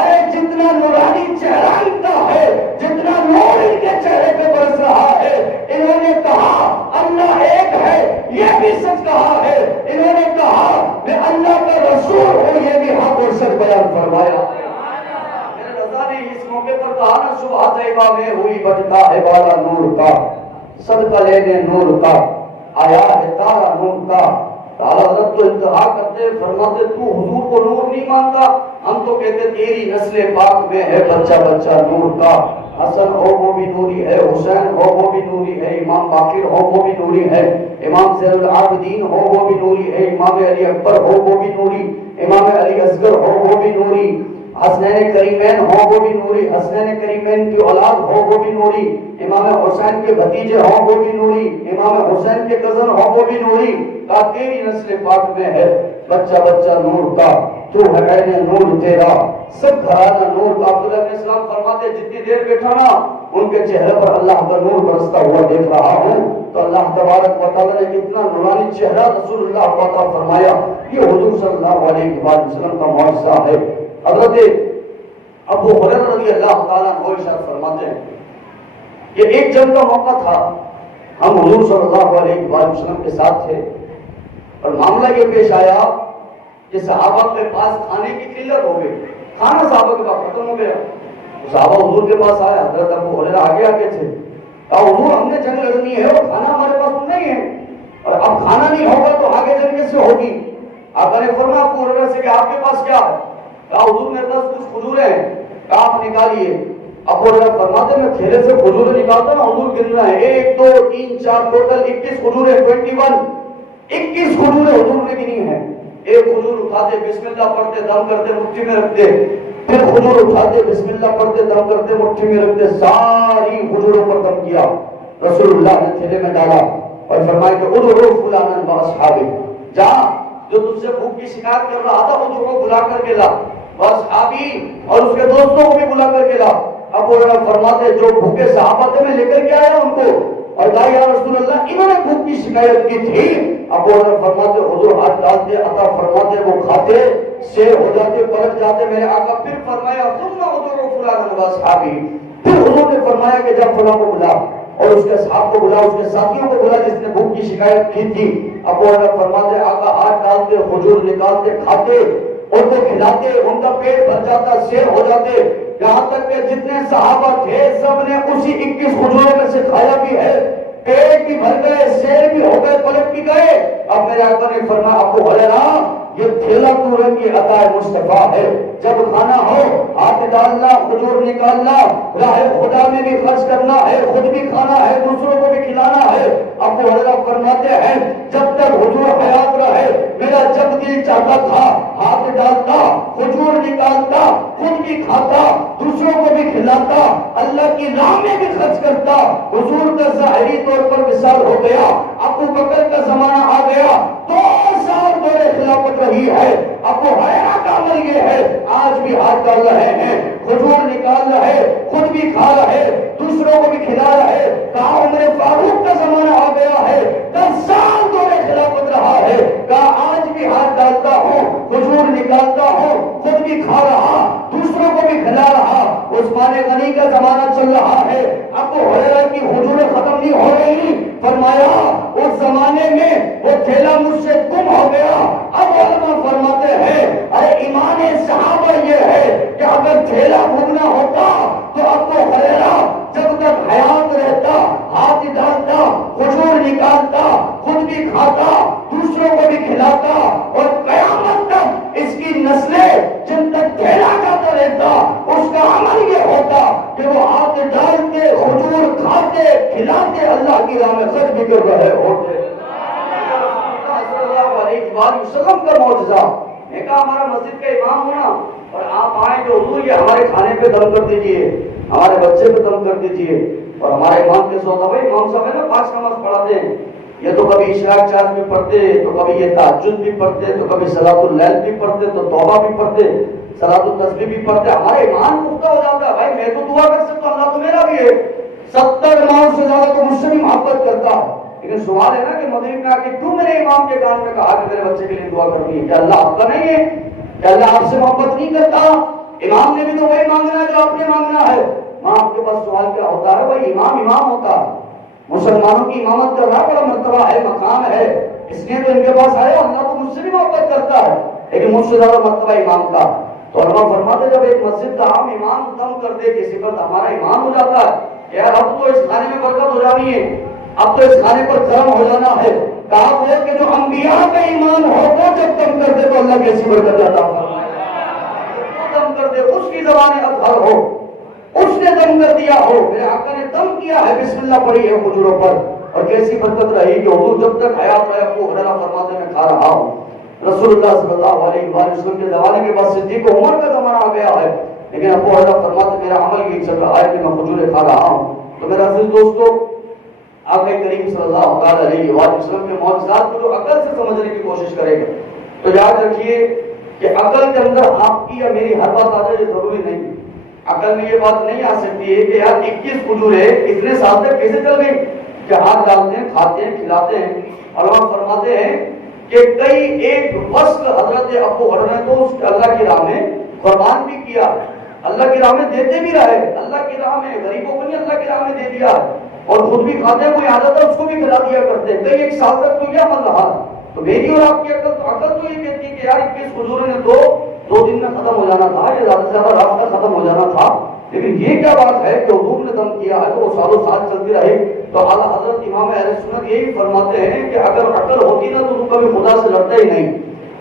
ارے جتنا نورانی چہرہ ان کا ہے، جتنا نور ان کے چہرے پہ برس رہا ہے، انہوں نے کہا اللہ ایک ہے، یہ بھی سچ کہا ہے، انہوں نے کہا میں اللہ کا رسول ہوں، یہ بھی حق اور سچ بیان فرمایا۔ میرے رضا نے اس موقع پر کہا نا صبح طیبہ میں ہوئی بجتا ہے والا نور کا، صدقہ لینے نور کا، آیا ہے تارا نور کا۔ حضرت تو انتہا کرتے فرماتے تو حضور کو نور نہیں مانتا، ہم تو کہتے تیری نسل پاک میں ہے بچہ بچہ نور کا، حسن ہو وہ بھی نوری ہے، حسین ہو وہ بھی نوری ہے، امام باقر ہو وہ بھی نوری ہے، امام زین العابدین ہو وہ بھی نوری ہے، امام علی اکبر ہو وہ بھی نوری، امام علی اصغر ہو وہ بھی نوری، حسنین کریمین ہو وہ بھی نوری، حسنین کریمین کی اولاد ہو وہ بھی نوری، امام حسین کے بھتیجے ہوں وہ بھی نوری، امام حسین کے کزن ہوں وہ بھی نوری۔ کہا تیری نسل پاک میں ہے بچہ بچہ نور کا، تو ہے عین نور تیرا، سب گھرانہ نور کا۔ عبداللہ بن سلام فرماتے جتنی دیر بیٹھا نا ان کے چہرے پر اللہ کا نور برستا ہوا دیکھ رہا ہوں، تو اللہ تبارک و تعالیٰ نے کتنا نورانی چہرہ رسول اللہ کو عطا فرمایا۔ یہ حضور صلی اللہ علیہ وسلم کا معجزہ ہے۔ حضرت ابو ہریرہ رضی اللہ تعالیٰ عنہ ارشاد فرماتے ہیں کہ ایک جنگ کا موقع تھا، ہم حضور صلی اللہ علیہ وسلم کے ساتھ تھے اور معاملہ یہ پیش آیا کہ صحابہ کے پاس کھانے کی قلت ہو گئی، کھانا صحابہ کے پاس ختم ہو گیا۔ صحابہ حضور کے پاس آیا، حضرت ابو ہریرہ آگے تھے، کہا حضور ہم نے جنگ لڑنی ہے اور کھانا ہمارے پاس نہیں ہے، اور اب کھانا نہیں ہوگا تو آگے جنگ کیسے ہوگی؟ آقا نے فرمایا ابو ہریرہ سے کہ آپ کے پاس کیا ہے؟ کہا حضور میرے پاس کچھ کھجوریں ہیں، کہا آپ نکالیے۔ ابو ہریرہ فرماتے میں تھیلے سے کھجوریں نکالتا نا، حضور گن رہے ہیں 1 2 3 4 ٹوٹل 21 کھجوریں، 21 کھجوریں حضور نے گنی ہیں۔ ایک کھجور اٹھاتے بسم اللہ پڑھتے دم کرتے مٹھی میں رکھتے، پھر کھجور اٹھاتے بسم اللہ پڑھتے دم کرتے مٹھی میں رکھتے، ساری کھجوروں پر دم کیا، رسول اللہ نے تھیلے میں ڈالا اور فرمایا کہ ادعوا فلانا واصحابہ، جا جو تجھ سے بھوک کی شکایت کر رہا تھا وہ کو بلا کر کے لا، واصحابی اور اس کے دوستوں کو بھی بلا کر کے لا۔ ابو ہریرہ فرماتے جو بھوکے صحابہ تھے میں لے کر کے آیا ان کو اور کہا یا رسول اللہ انہوں نے بھوک کی شکایت کی تھی۔ ابو ہریرہ فرماتے حضور ہاتھ ڈالتے عطا فرماتے، وہ کھاتے سیر ہو جاتے پلٹ جاتے، میرے آقا پھر فرمایا ثم ادعوا فلانا واصحابہ، پھر حضور نے فرمایا کہ جب فلاں کو بلا، اور اس کے صحابہ کو بلا، اس کے ساتھیوں کو بلا جس نے بھوک کی شکایت کی تھی۔ ابو ہریرہ فرماتے آقا ہاتھ ڈالتے، کھجور نکالتے، کھاتے، ان کو کھلاتے، ان کا پیٹ بھر جاتا، سیر ہو جاتے، یہاں تک کہ جتنے صحابہ تھے سب نے اسی 21 کھجوروں میں سے کھایا بھی ہے، پیٹ بھی بھر گئے، سیر بھی ہو گئے، پلٹ بھی گئے۔ اب میرے آقا نے فرمایا ابو ہریرہ یہ تھیلا پورے کی عطا مصطفیٰ ہے، جب کھانا ہو ہاتھ ڈالنا، کھجور نکالنا، راہ خدا میں بھی خرچ کرنا ہے، خود بھی کھانا ہے، دوسروں کو بھی کھلانا ہے۔ ابو ہریرہ فرماتے ہیں جب تک حضور حیات رہے میرا جب دل چاہتا تھا ہاتھ ڈالتا، کھجور نکالتا، خود بھی کھاتا، دوسروں کو بھی کھلاتا، اللہ کی راہ میں بھی خرچ کرتا۔ حضور کا ظاہری طور پر وصال ہو گیا، ابو بکر کا زمانہ آ گیا، 2 سال دور خلافت رہی ہے۔ ابو ہریرہ کا عمل یہ ہے آج بھی ہاتھ ڈال رہے ہیں، کھجور نکال رہے، خود بھی کھا رہے، دوسروں کو بھی کھلا رہے۔ کہا عمر فاروق کا زمانہ آ گیا ہے، 10 سال دور خلافت رہا ہے، کہا آج بھی ہاتھ ڈالتا ہوں، کھجور نکالتا ہوں، خود بھی کھا رہا، دوسروں کو بھی کھلا رہا۔ عثمان غنی کا زمانہ چل رہا ہے، ابو ہریرہ کی حضور ختم نہیں ہو رہی۔ فرمایا اس زمانے میں وہ تھیلا مجھ سے گم ہو گیا۔ اب علماء فرماتے ہیں ارے ایمان صحابہ یہ ہے کہ اگر تھیلا گمنا ہوتا تو ابو ہریرہ جب تک حیات رہتا ہاتھ ڈالتا، کھجور نکالتا، خود بھی کھاتا، دوسروں کو بھی کھلاتا، اور قیامت تک اس کی نسلیں جن تک تھیلا جاتا رہتا اس کا عمل یہ ہوتا کہ وہ ہاتھ ڈالتے، کھجور کھاتے، کھلاتے، اللہ کی راہ میں خرچ بھی کر رہے ہوتے۔ صلی اللہ علیہ وآلہ وسلم کا معجزہ۔ میں کہا ہمارا مسجد کا امام ہونا اور آپ آئیں کہ حضور یہ ہمارے کھانے پہ دم کر دیجئے، ہمارے بچے پہ دم کر دیجئے، اور ہمارے امام کے سوتا بھائی امام صاحب ہے نا 5 نماز پڑھاتے ہیں، یہ تو کبھی اشراق 4 بھی پڑھتے، تو کبھی یہ تہجد بھی پڑھتے، تو کبھی صلاۃ اللیل بھی پڑھتے، تو توبہ بھی پڑھتے، صلاۃ التسبیح بھی پڑھتے۔ ہمارے ایمان پختہ ہو جاتا ہے بھائی میں تو دعا کر سکتا ہوں، اللہ تو میرا بھی ہے، 70 امام سے زیادہ تو مجھ سے بھی محبت کرتا ہے۔ لیکن سوال ہے نا کہ مغرب میں آ کے کیوں میرے امام کے کان میں کہا کہ میرے بچے کے لیے دعا کرنی ہے؟ کیا اللہ آپ کا نہیں ہے؟ کیا اللہ آپ سے محبت نہیں کرتا؟ امام نے بھی تو وہی مانگنا ہے جو آپ نے مانگنا ہے۔ ماں آپ کے پاس سوال کیا ہوتا ہے؟ بھائی امام ہوتا ہے، مسلمانوں کی امامت کا بڑا مرتبہ ہے، مقام ہے، اس لیے تو ان کے پاس آیا، اللہ تو مجھ سے بھی محبت کرتا ہے، لیکن مجھ سے زیادہ مرتبہ امام کا۔ تو علماء فرماتے جب ایک مسجد کا عام امام دم کر دے کسی پر ہمارا امام ہو جاتا ہے، یار اب تو اس کھانے میں برکت ہو جانی ہے، اب تو اس کھانے پر کرم ہو جانا ہے۔ کہا وہ کہ جو انبیاء کا ایمان ہو وہ جب دم کر دے تو اللہ کیسی برکت عطا فرمائے، دم کر دے اس کی زبان اطہر ہو، اس نے دم کر دیا ہو، میرے آقا نے دم کیا ہے، بسم اللہ پڑھی ہے کھجوروں پر، اور کیسی برکت رہی کہ حضور جب تک حیات رہے ابو ہریرہ فرماتے میں کھا رہا ہوں۔ رسول اللہ صلی اللہ علیہ وآلہ وسلم کے زمانے کے بعد صدیق عمر کا زمانہ آ گیا ہے، لیکن ابو ہریرہ فرماتے میرا عمل یہ چل رہا ہے کہ میں کھجوریں کھا رہا ہوں۔ تو میرا عزیز دوستو، آقا کریم صلی اللہ علیہ وآلہ وسلم کے معجزات کو جو عقل سے سمجھنے کی کوشش کرے گا تو یاد رکھیے کہ عقل کے اندر آپ کی یا میری ہر بات آ جائے یہ ضروری نہیں۔ عقل میں یہ بات نہیں آ سکتی ہے کہ یار 21 کھجوریں اتنے سال تک کیسے چل گئی، کہ ہاتھ ڈالتے ہیں، کھاتے ہیں، کھلاتے ہیں۔ علماء فرماتے ہیں کہ کئی ایک وصل حضرت ابو ہریرہ نے تو اس اللہ کی راہ میں قربان بھی کیا، اللہ کی راہ میں دیتے بھی رہے، اللہ کی راہ میں غریبوں کو نہیں اللہ کی راہ میں دے دیا، اور خود بھی کھاتے ہیں، کوئی عادت ہے اس کو بھی کھلا دیا کرتے ہیں، کئی ایک سال تک تو یہ عمل رہا۔ تو میری اور آپ کی عقل تو یہ کہتی ہے کہ یار 21 کھجوروں نے 2 دن میں ختم ہو جانا تھا، یہ زیادہ سے زیادہ رات کا ختم ہو جانا تھا، لیکن یہ کیا بات ہے کہ حضور نے دم کیا ہے تو وہ سالوں سال چلتی رہے۔ تو اعلیٰ حضرت امام اہل سنت یہی فرماتے ہیں کہ اگر عقل ہوتی نا تو کبھی خدا سے لڑتا ہی نہیں۔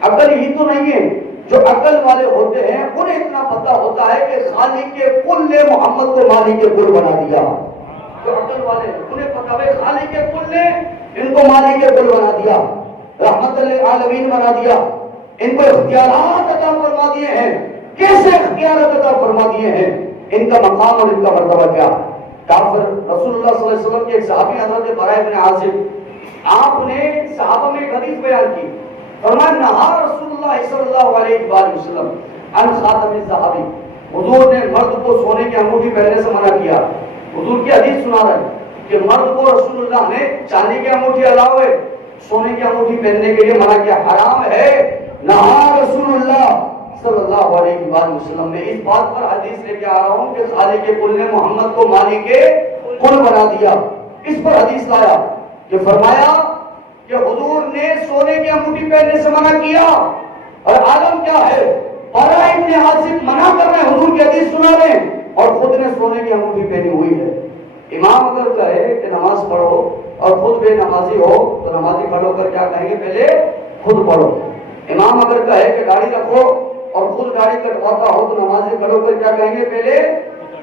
عقل ہی تو نہیں ہے، جو عقل والے ہوتے ہیں انہیں اتنا پتہ ہوتا ہے کہ خالق کل نے محمد کو مالک کل بنا دیا۔ جو عقل والے ہیں انہیں پتہ ہے خالق کل نے ان کو مالک کل بنا دیا، رحمت للعالمین بنا دیا، ان کو اختیارات عطا فرما دیے ہیں۔ کیسے اختیارات عطا فرما دیے ہیں؟ ان کا مقام اور ان کا مرتبہ کیا؟ کافر رسول اللہ صلی اللہ علیہ وسلم کے ایک صحابی حضرت براء بن عازب، آپ نے صحابہ میں ایک حدیث بیان کی، فرمایا نہا رسول اللہ صلی اللہ علیہ وآلہ وسلم عن خاتم الذهب، حضور نے مرد کو سونے کی انگوٹھی پہننے سے منع کیا۔ حضور کی حدیث سنا رہے ہیں کہ مرد کو رسول اللہ نے چاندی کی انگوٹھی علاوہ سونے کی انگوٹھی پہننے کے لیے منع کیا، حرام ہے۔ نہا رسول اللہ صلی اللہ علیہ وآلہ وسلم نے اس بات پر حدیث لے کے آ رہا ہوں کہ خالق کل نے محمد کو مالک کل بنا دیا۔ اس پر حدیث لایا کہ فرمایا کہ حضور نے سونے کی انگوٹھی پہننے سے منع کیا، اور عالم کیا ہے، برا ابن عازب منع کر رہے ہیں، حضور کی حدیث سنا رہے ہیں اور خود نے سونے کی انگوٹھی پہنی ہوئی ہے۔ امام اگر کہے کہ نماز پڑھو اور خود بے نمازی ہو تو نمازی کھڑو کر کیا کہیں گے، پہلے خود پڑھو۔ امام اگر کہے کہ داڑھی رکھو اور خود داڑھی کٹواتا ہو تو نمازی کھڑو کر کیا کہیں گے، پہلے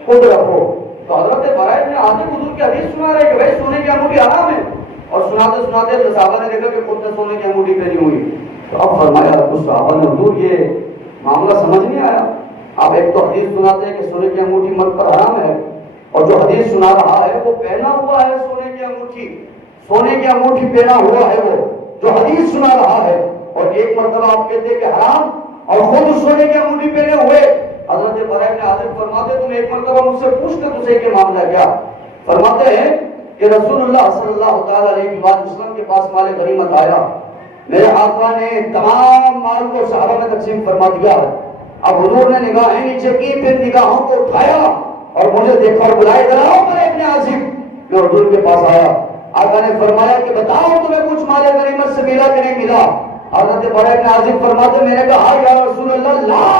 خود رکھو۔ تو حضرت برا ابن عازب حضور کی حدیث سنا رہے کہ بھائی سونے کی انگوٹھی حرام ہے، اور سناتے سناتے صحابہ نے دیکھا کہ خود نے سونے کی انگوٹھی پہنی ہوئی، تو اب فرمایا کچھ صحابہ نے حضور یہ معاملہ سمجھ نہیں آیا، آپ ایک تو حدیث سناتے ہیں کہ سونے کی انگوٹھی مرد پر حرام ہے، اور جو حدیث سنا رہا ہے وہ پہنا ہوا ہے سونے کی انگوٹھی، سونے کی انگوٹھی پہنا ہوا ہے وہ جو حدیث سنا رہا ہے، اور ایک مرتبہ آپ کہتے کہ حرام اور خود سونے کی انگوٹھی پہنے ہوئے۔ حضرت برا ابن عازب فرماتے تم ایک مرتبہ مجھ سے پوچھتے تجھے کہ معاملہ کیا؟ فرماتے ہیں کہ رسول اللہ صلی اللہ تعالی علیہ وسلم کے پاس مال غنیمت آیا، میرے آقا نے تمام مال کو صحابہ میں تقسیم فرما دیا ہے، اب حضور نے نگاہیں نیچے کی، پھر نگاہوں کو اٹھایا اور مجھے دیکھا اور بلائے دلاؤ برا ابن عازب، جو حضور کے پاس آیا۔ آقا نے فرمایا کہ بتاؤ تمہیں کچھ مال غنیمت سے ملا کہ نہیں ملا؟ حضرت برا ابن عازب فرماتے میں نے کہا یا رسول اللہ لا،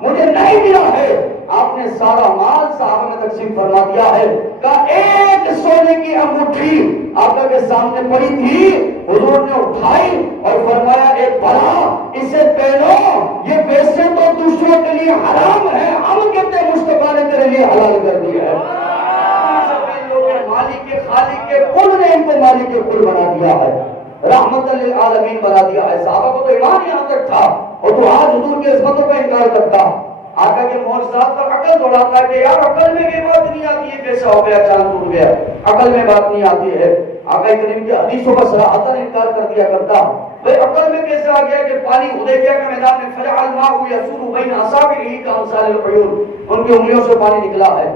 مجھے نہیں ملا ہے۔ آپ نے سارا مال صحابہ میں تقسیم فرما دیا ہے، کہ ایک سونے کی انگوٹھی آقا کے سامنے پڑی تھی، حضور نے اٹھائی اور فرمایا ایک بڑا اسے پہنو، یہ ویسے تو دوسروں کے لیے حرام ہے، ہم کہتے ہیں مصطفیٰ نے تیرے لیے حلال کر دیا ہے۔ مالک کے خالق کے کل نے ان کو مالک کے کل بنا دیا ہے، رحمت للعالمین بنا دیا ہے۔ صحابہ کو تو ایمان یہاں تک تھا، اور تو آج حضور کی عظمتوں کا انکار کرتا، آقا کے معجزات پر عقل دوڑاتا ہے کہ یار عقل میں یہ بات نہیں آتی ہے، کیسا ہو گیا چاند ٹوٹ گیا، عقل میں بات نہیں آتی ہے۔ آقا کریم کی حدیثوں کا صراحتاً انکار کر دیا کرتا، بھئی عقل میں کیسے آ گیا کہ پانی حدیبیہ کے میدان میں فجعل الماء یسور بین اصابعہ کامثال العیون، ان کی انگلیوں سے پانی نکلا ہے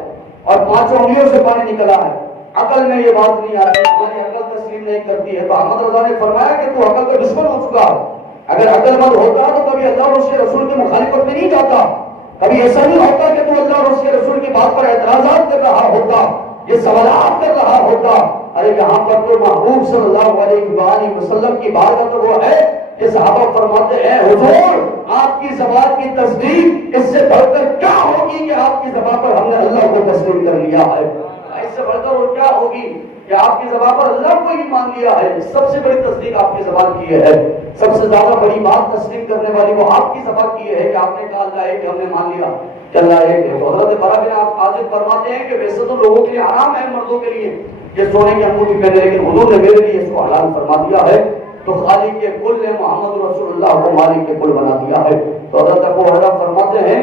اور پانچوں انگلیوں سے پانی نکلا ہے، عقل میں یہ بات نہیں آتی، ہماری عقل تسلیم نہیں کرتی ہے۔ تو احمد رضا نے فرمایا کہ تو عقل کا دشمن ہو چکا ہے، اگر عقل مند ہوتا تو کبھی اللہ اور اس کے رسول کی مخالفت میں نہیں جاتا، کبھی ایسا نہیں ہوتا کہ تو اللہ اور اس کے رسول کی بات پر اعتراضات کر رہا ہوتا، یہ سوالات کر رہا ہوتا۔ ارے یہاں پر تو محبوب صلی اللہ علیہ وآلہ وسلم کی بات کا تو وہ ہے کہ صحابہ فرماتے ہیں حضور آپ کی زبان کی تصدیق اس سے بڑھ کر کیا ہوگی کہ آپ کی زبان پر ہم نے اللہ کو تسلیم کر لیا ہے، اس سے بڑھ کر اور کیا ہوگی کہ آپ کی زبان پر اللہ کو ہی مان لیا ہے۔ سب سے بڑی تصدیق آپ کی زبان کی ہے، سب سے زیادہ بڑی بات تسلیم کرنے والی وہ آپ کی زبان کی ہے کہ آپ نے کہا اللہ ایک، ہم نے مان لیا کہ اللہ ایک ہے۔ حضرت برا بن عازب فرماتے ہیں کہ ویسے تو لوگوں کے لیے حرام ہے، مردوں کے لیے یہ سونے کی انگوٹھی پہنے، لیکن حضور نے میرے لیے اس کو حلال فرما دیا ہے، تو خالق کے کل نے محمد رسول اللہ کو مالک کے کل بنا دیا ہے۔ تو حضرت ابو ہریرہ فرماتے ہیں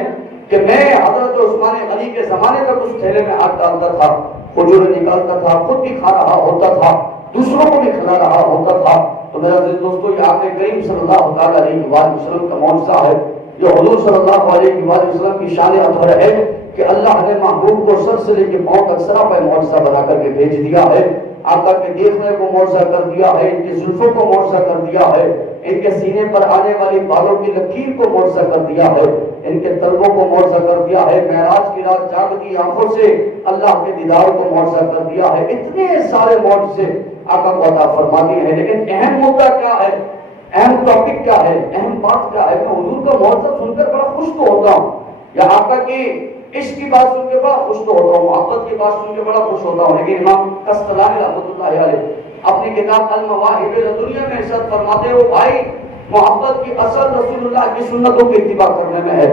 کہ میں حضرت عثمان غنی کے زمانے تک اس تھیلے میں ہاتھ ڈالتا تھا، کھجور نکالتا تھا، خود بھی کھا رہا ہوتا تھا، دوسروں کو بھی کھلا رہا ہوتا تھا۔ تو میرا عزیز دوستو یہ آقا کریم صلی اللہ تعالی علیہ وآلہ وسلم کا معجزہ ہے، جو حضور صلی اللہ علیہ وآلہ وسلم کی شان اطہر ہے کہ اللہ نے محبوب کو سر سے لے کے پاؤں تک سراپا معجزہ بنا کر کے بھیج دیا ہے۔ آقا کے دیکھنے کو معجزہ کر دیا ہے، ان کی زلفوں کو معجزہ کر دیا ہے، ان کے سینے پر آنے والی بالوں کی لکیر کو معجزہ کر دیا ہے، ان کے تلووں کو معجزہ کر دیا ہے، معراج کی رات جاگتی آنکھوں سے اللہ کے دیدار کو معجزہ کر دیا ہے۔ اتنے سارے معجزے آقا کو عطا فرما دیے ہیں، لیکن اہم مدعا کیا ہے، اہم ٹاپک کیا ہے، اہم بات کیا ہے؟ میں حضور کا معجزہ سن کر بڑا خوش تو ہوتا ہوں، یا آقا کی عشق کی بات سن کے بڑا خوش تو ہوتا ہوں، محبت کی بات سن کے بڑا خوش ہوتا ہوں، لیکن امام قسطلانی رحمۃ اللہ علیہ اپنی کتاب المواہب الدنیا میں ارشاد فرماتے ہو بھائی محبت کی اصل رسول اللہ کی سنتوں کی اتباع کرنے میں ہے،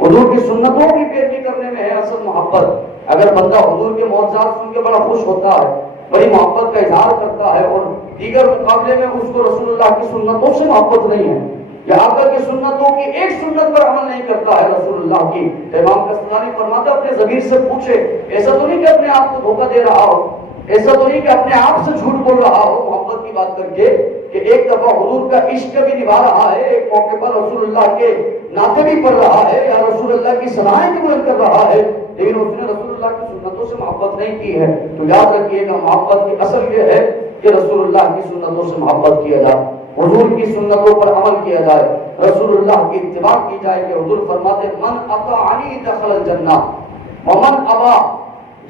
حضور کی سنتوں کی پیروی کرنے میں ہے اصل محبت۔ اگر بندہ حضور کے معجزات سن کے بڑا خوش ہوتا ہے، بڑی محبت کا اظہار کرتا ہے، اور دیگر مقابلے میں اس کو رسول اللہ کی سنتوں سے محبت نہیں ہے، یا آقا کی سنتوں کی ایک سنت پر عمل نہیں کرتا ہے رسول اللہ کی، تو امام قسطلانی فرماتا اپنے ضمیر سے پوچھے، ایسا تو نہیں کہ اپنے آپ کو دھوکہ دے رہا ہو، ایسا تو نہیں کہ اپنے آپ سے جھوٹ بول رہا ہو محبت کی بات کر کے، کہ ایک دفعہ حضور کا عشق بھی نبھا رہا ہے، ایک موقع پر رسول اللہ کے نعتیں بھی پڑھ رہا ہے، یا رسول اللہ کی ثنائیں بھی بلند کر رہا ہے، لیکن اس نے رسول اللہ کی سنتوں سے محبت نہیں کی ہے۔ تو یاد رکھیے گا محبت کی اصل یہ ہے کہ رسول اللہ کی سنتوں سے محبت کیا جائے، حضور کی سنتوں پر عمل کیا جائے، رسول اللہ کی اتباع کی جائے، کہ حضور فرماتے من اطاعنی دخل الجنہ ومن ابا،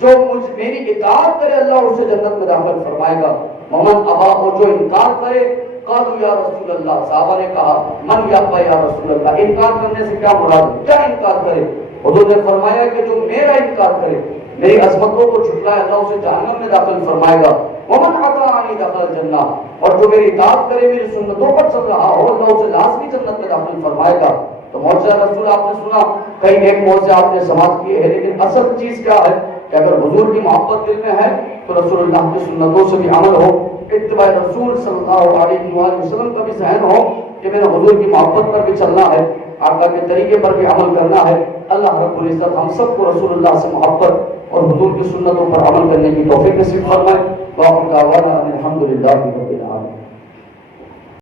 جو میری اطاعت کرے اللہ اسے جنت میں داخل فرمائے گا، ومن ابا، اور جو انکار کرے، قالوا یا رسول اللہ، صحابہ نے کہا من یابا یا رسول اللہ، انکار کرنے سے کیا مراد ہے، کیا انکار کرے؟ حضور نے فرمایا کہ جو میرا انکار کرے، میری عظمتوں کو جھٹلائے، اللہ اسے جہنم میں داخل فرمائے گا، ومن اطاعنی دخل الجنہ، اور جو میری اطاعت کرے، میری سنتوں پر چل رہا ہو، اللہ اسے لازمی جنت میں داخل فرمائے گا۔ تو معجزہ رسول آپ نے سنا، کئی نیک معجزے آپ نے سماعت کیے ہیں، لیکن اصل چیز کیا ہے کہ اگر حضور کی محبت دل میں ہے تو رسول اللہ کی سنتوں سے بھی عمل ہو، اتباع رسول صلی اللہ علیہ وآلہ وسلم کا بھی ذہن ہو کہ میں نے حضور کی محبت پر بھی چلنا ہے، آقا کے طریقے پر بھی عمل کرنا ہے۔ اللہ رب العزت ہم سب کو رسول اللہ سے محبت اور حضور کی سنتوں پر عمل کرنے کی توفیق نصیب فرمائے۔ وآخر دعوانا ان الحمد للہ رب العالمین۔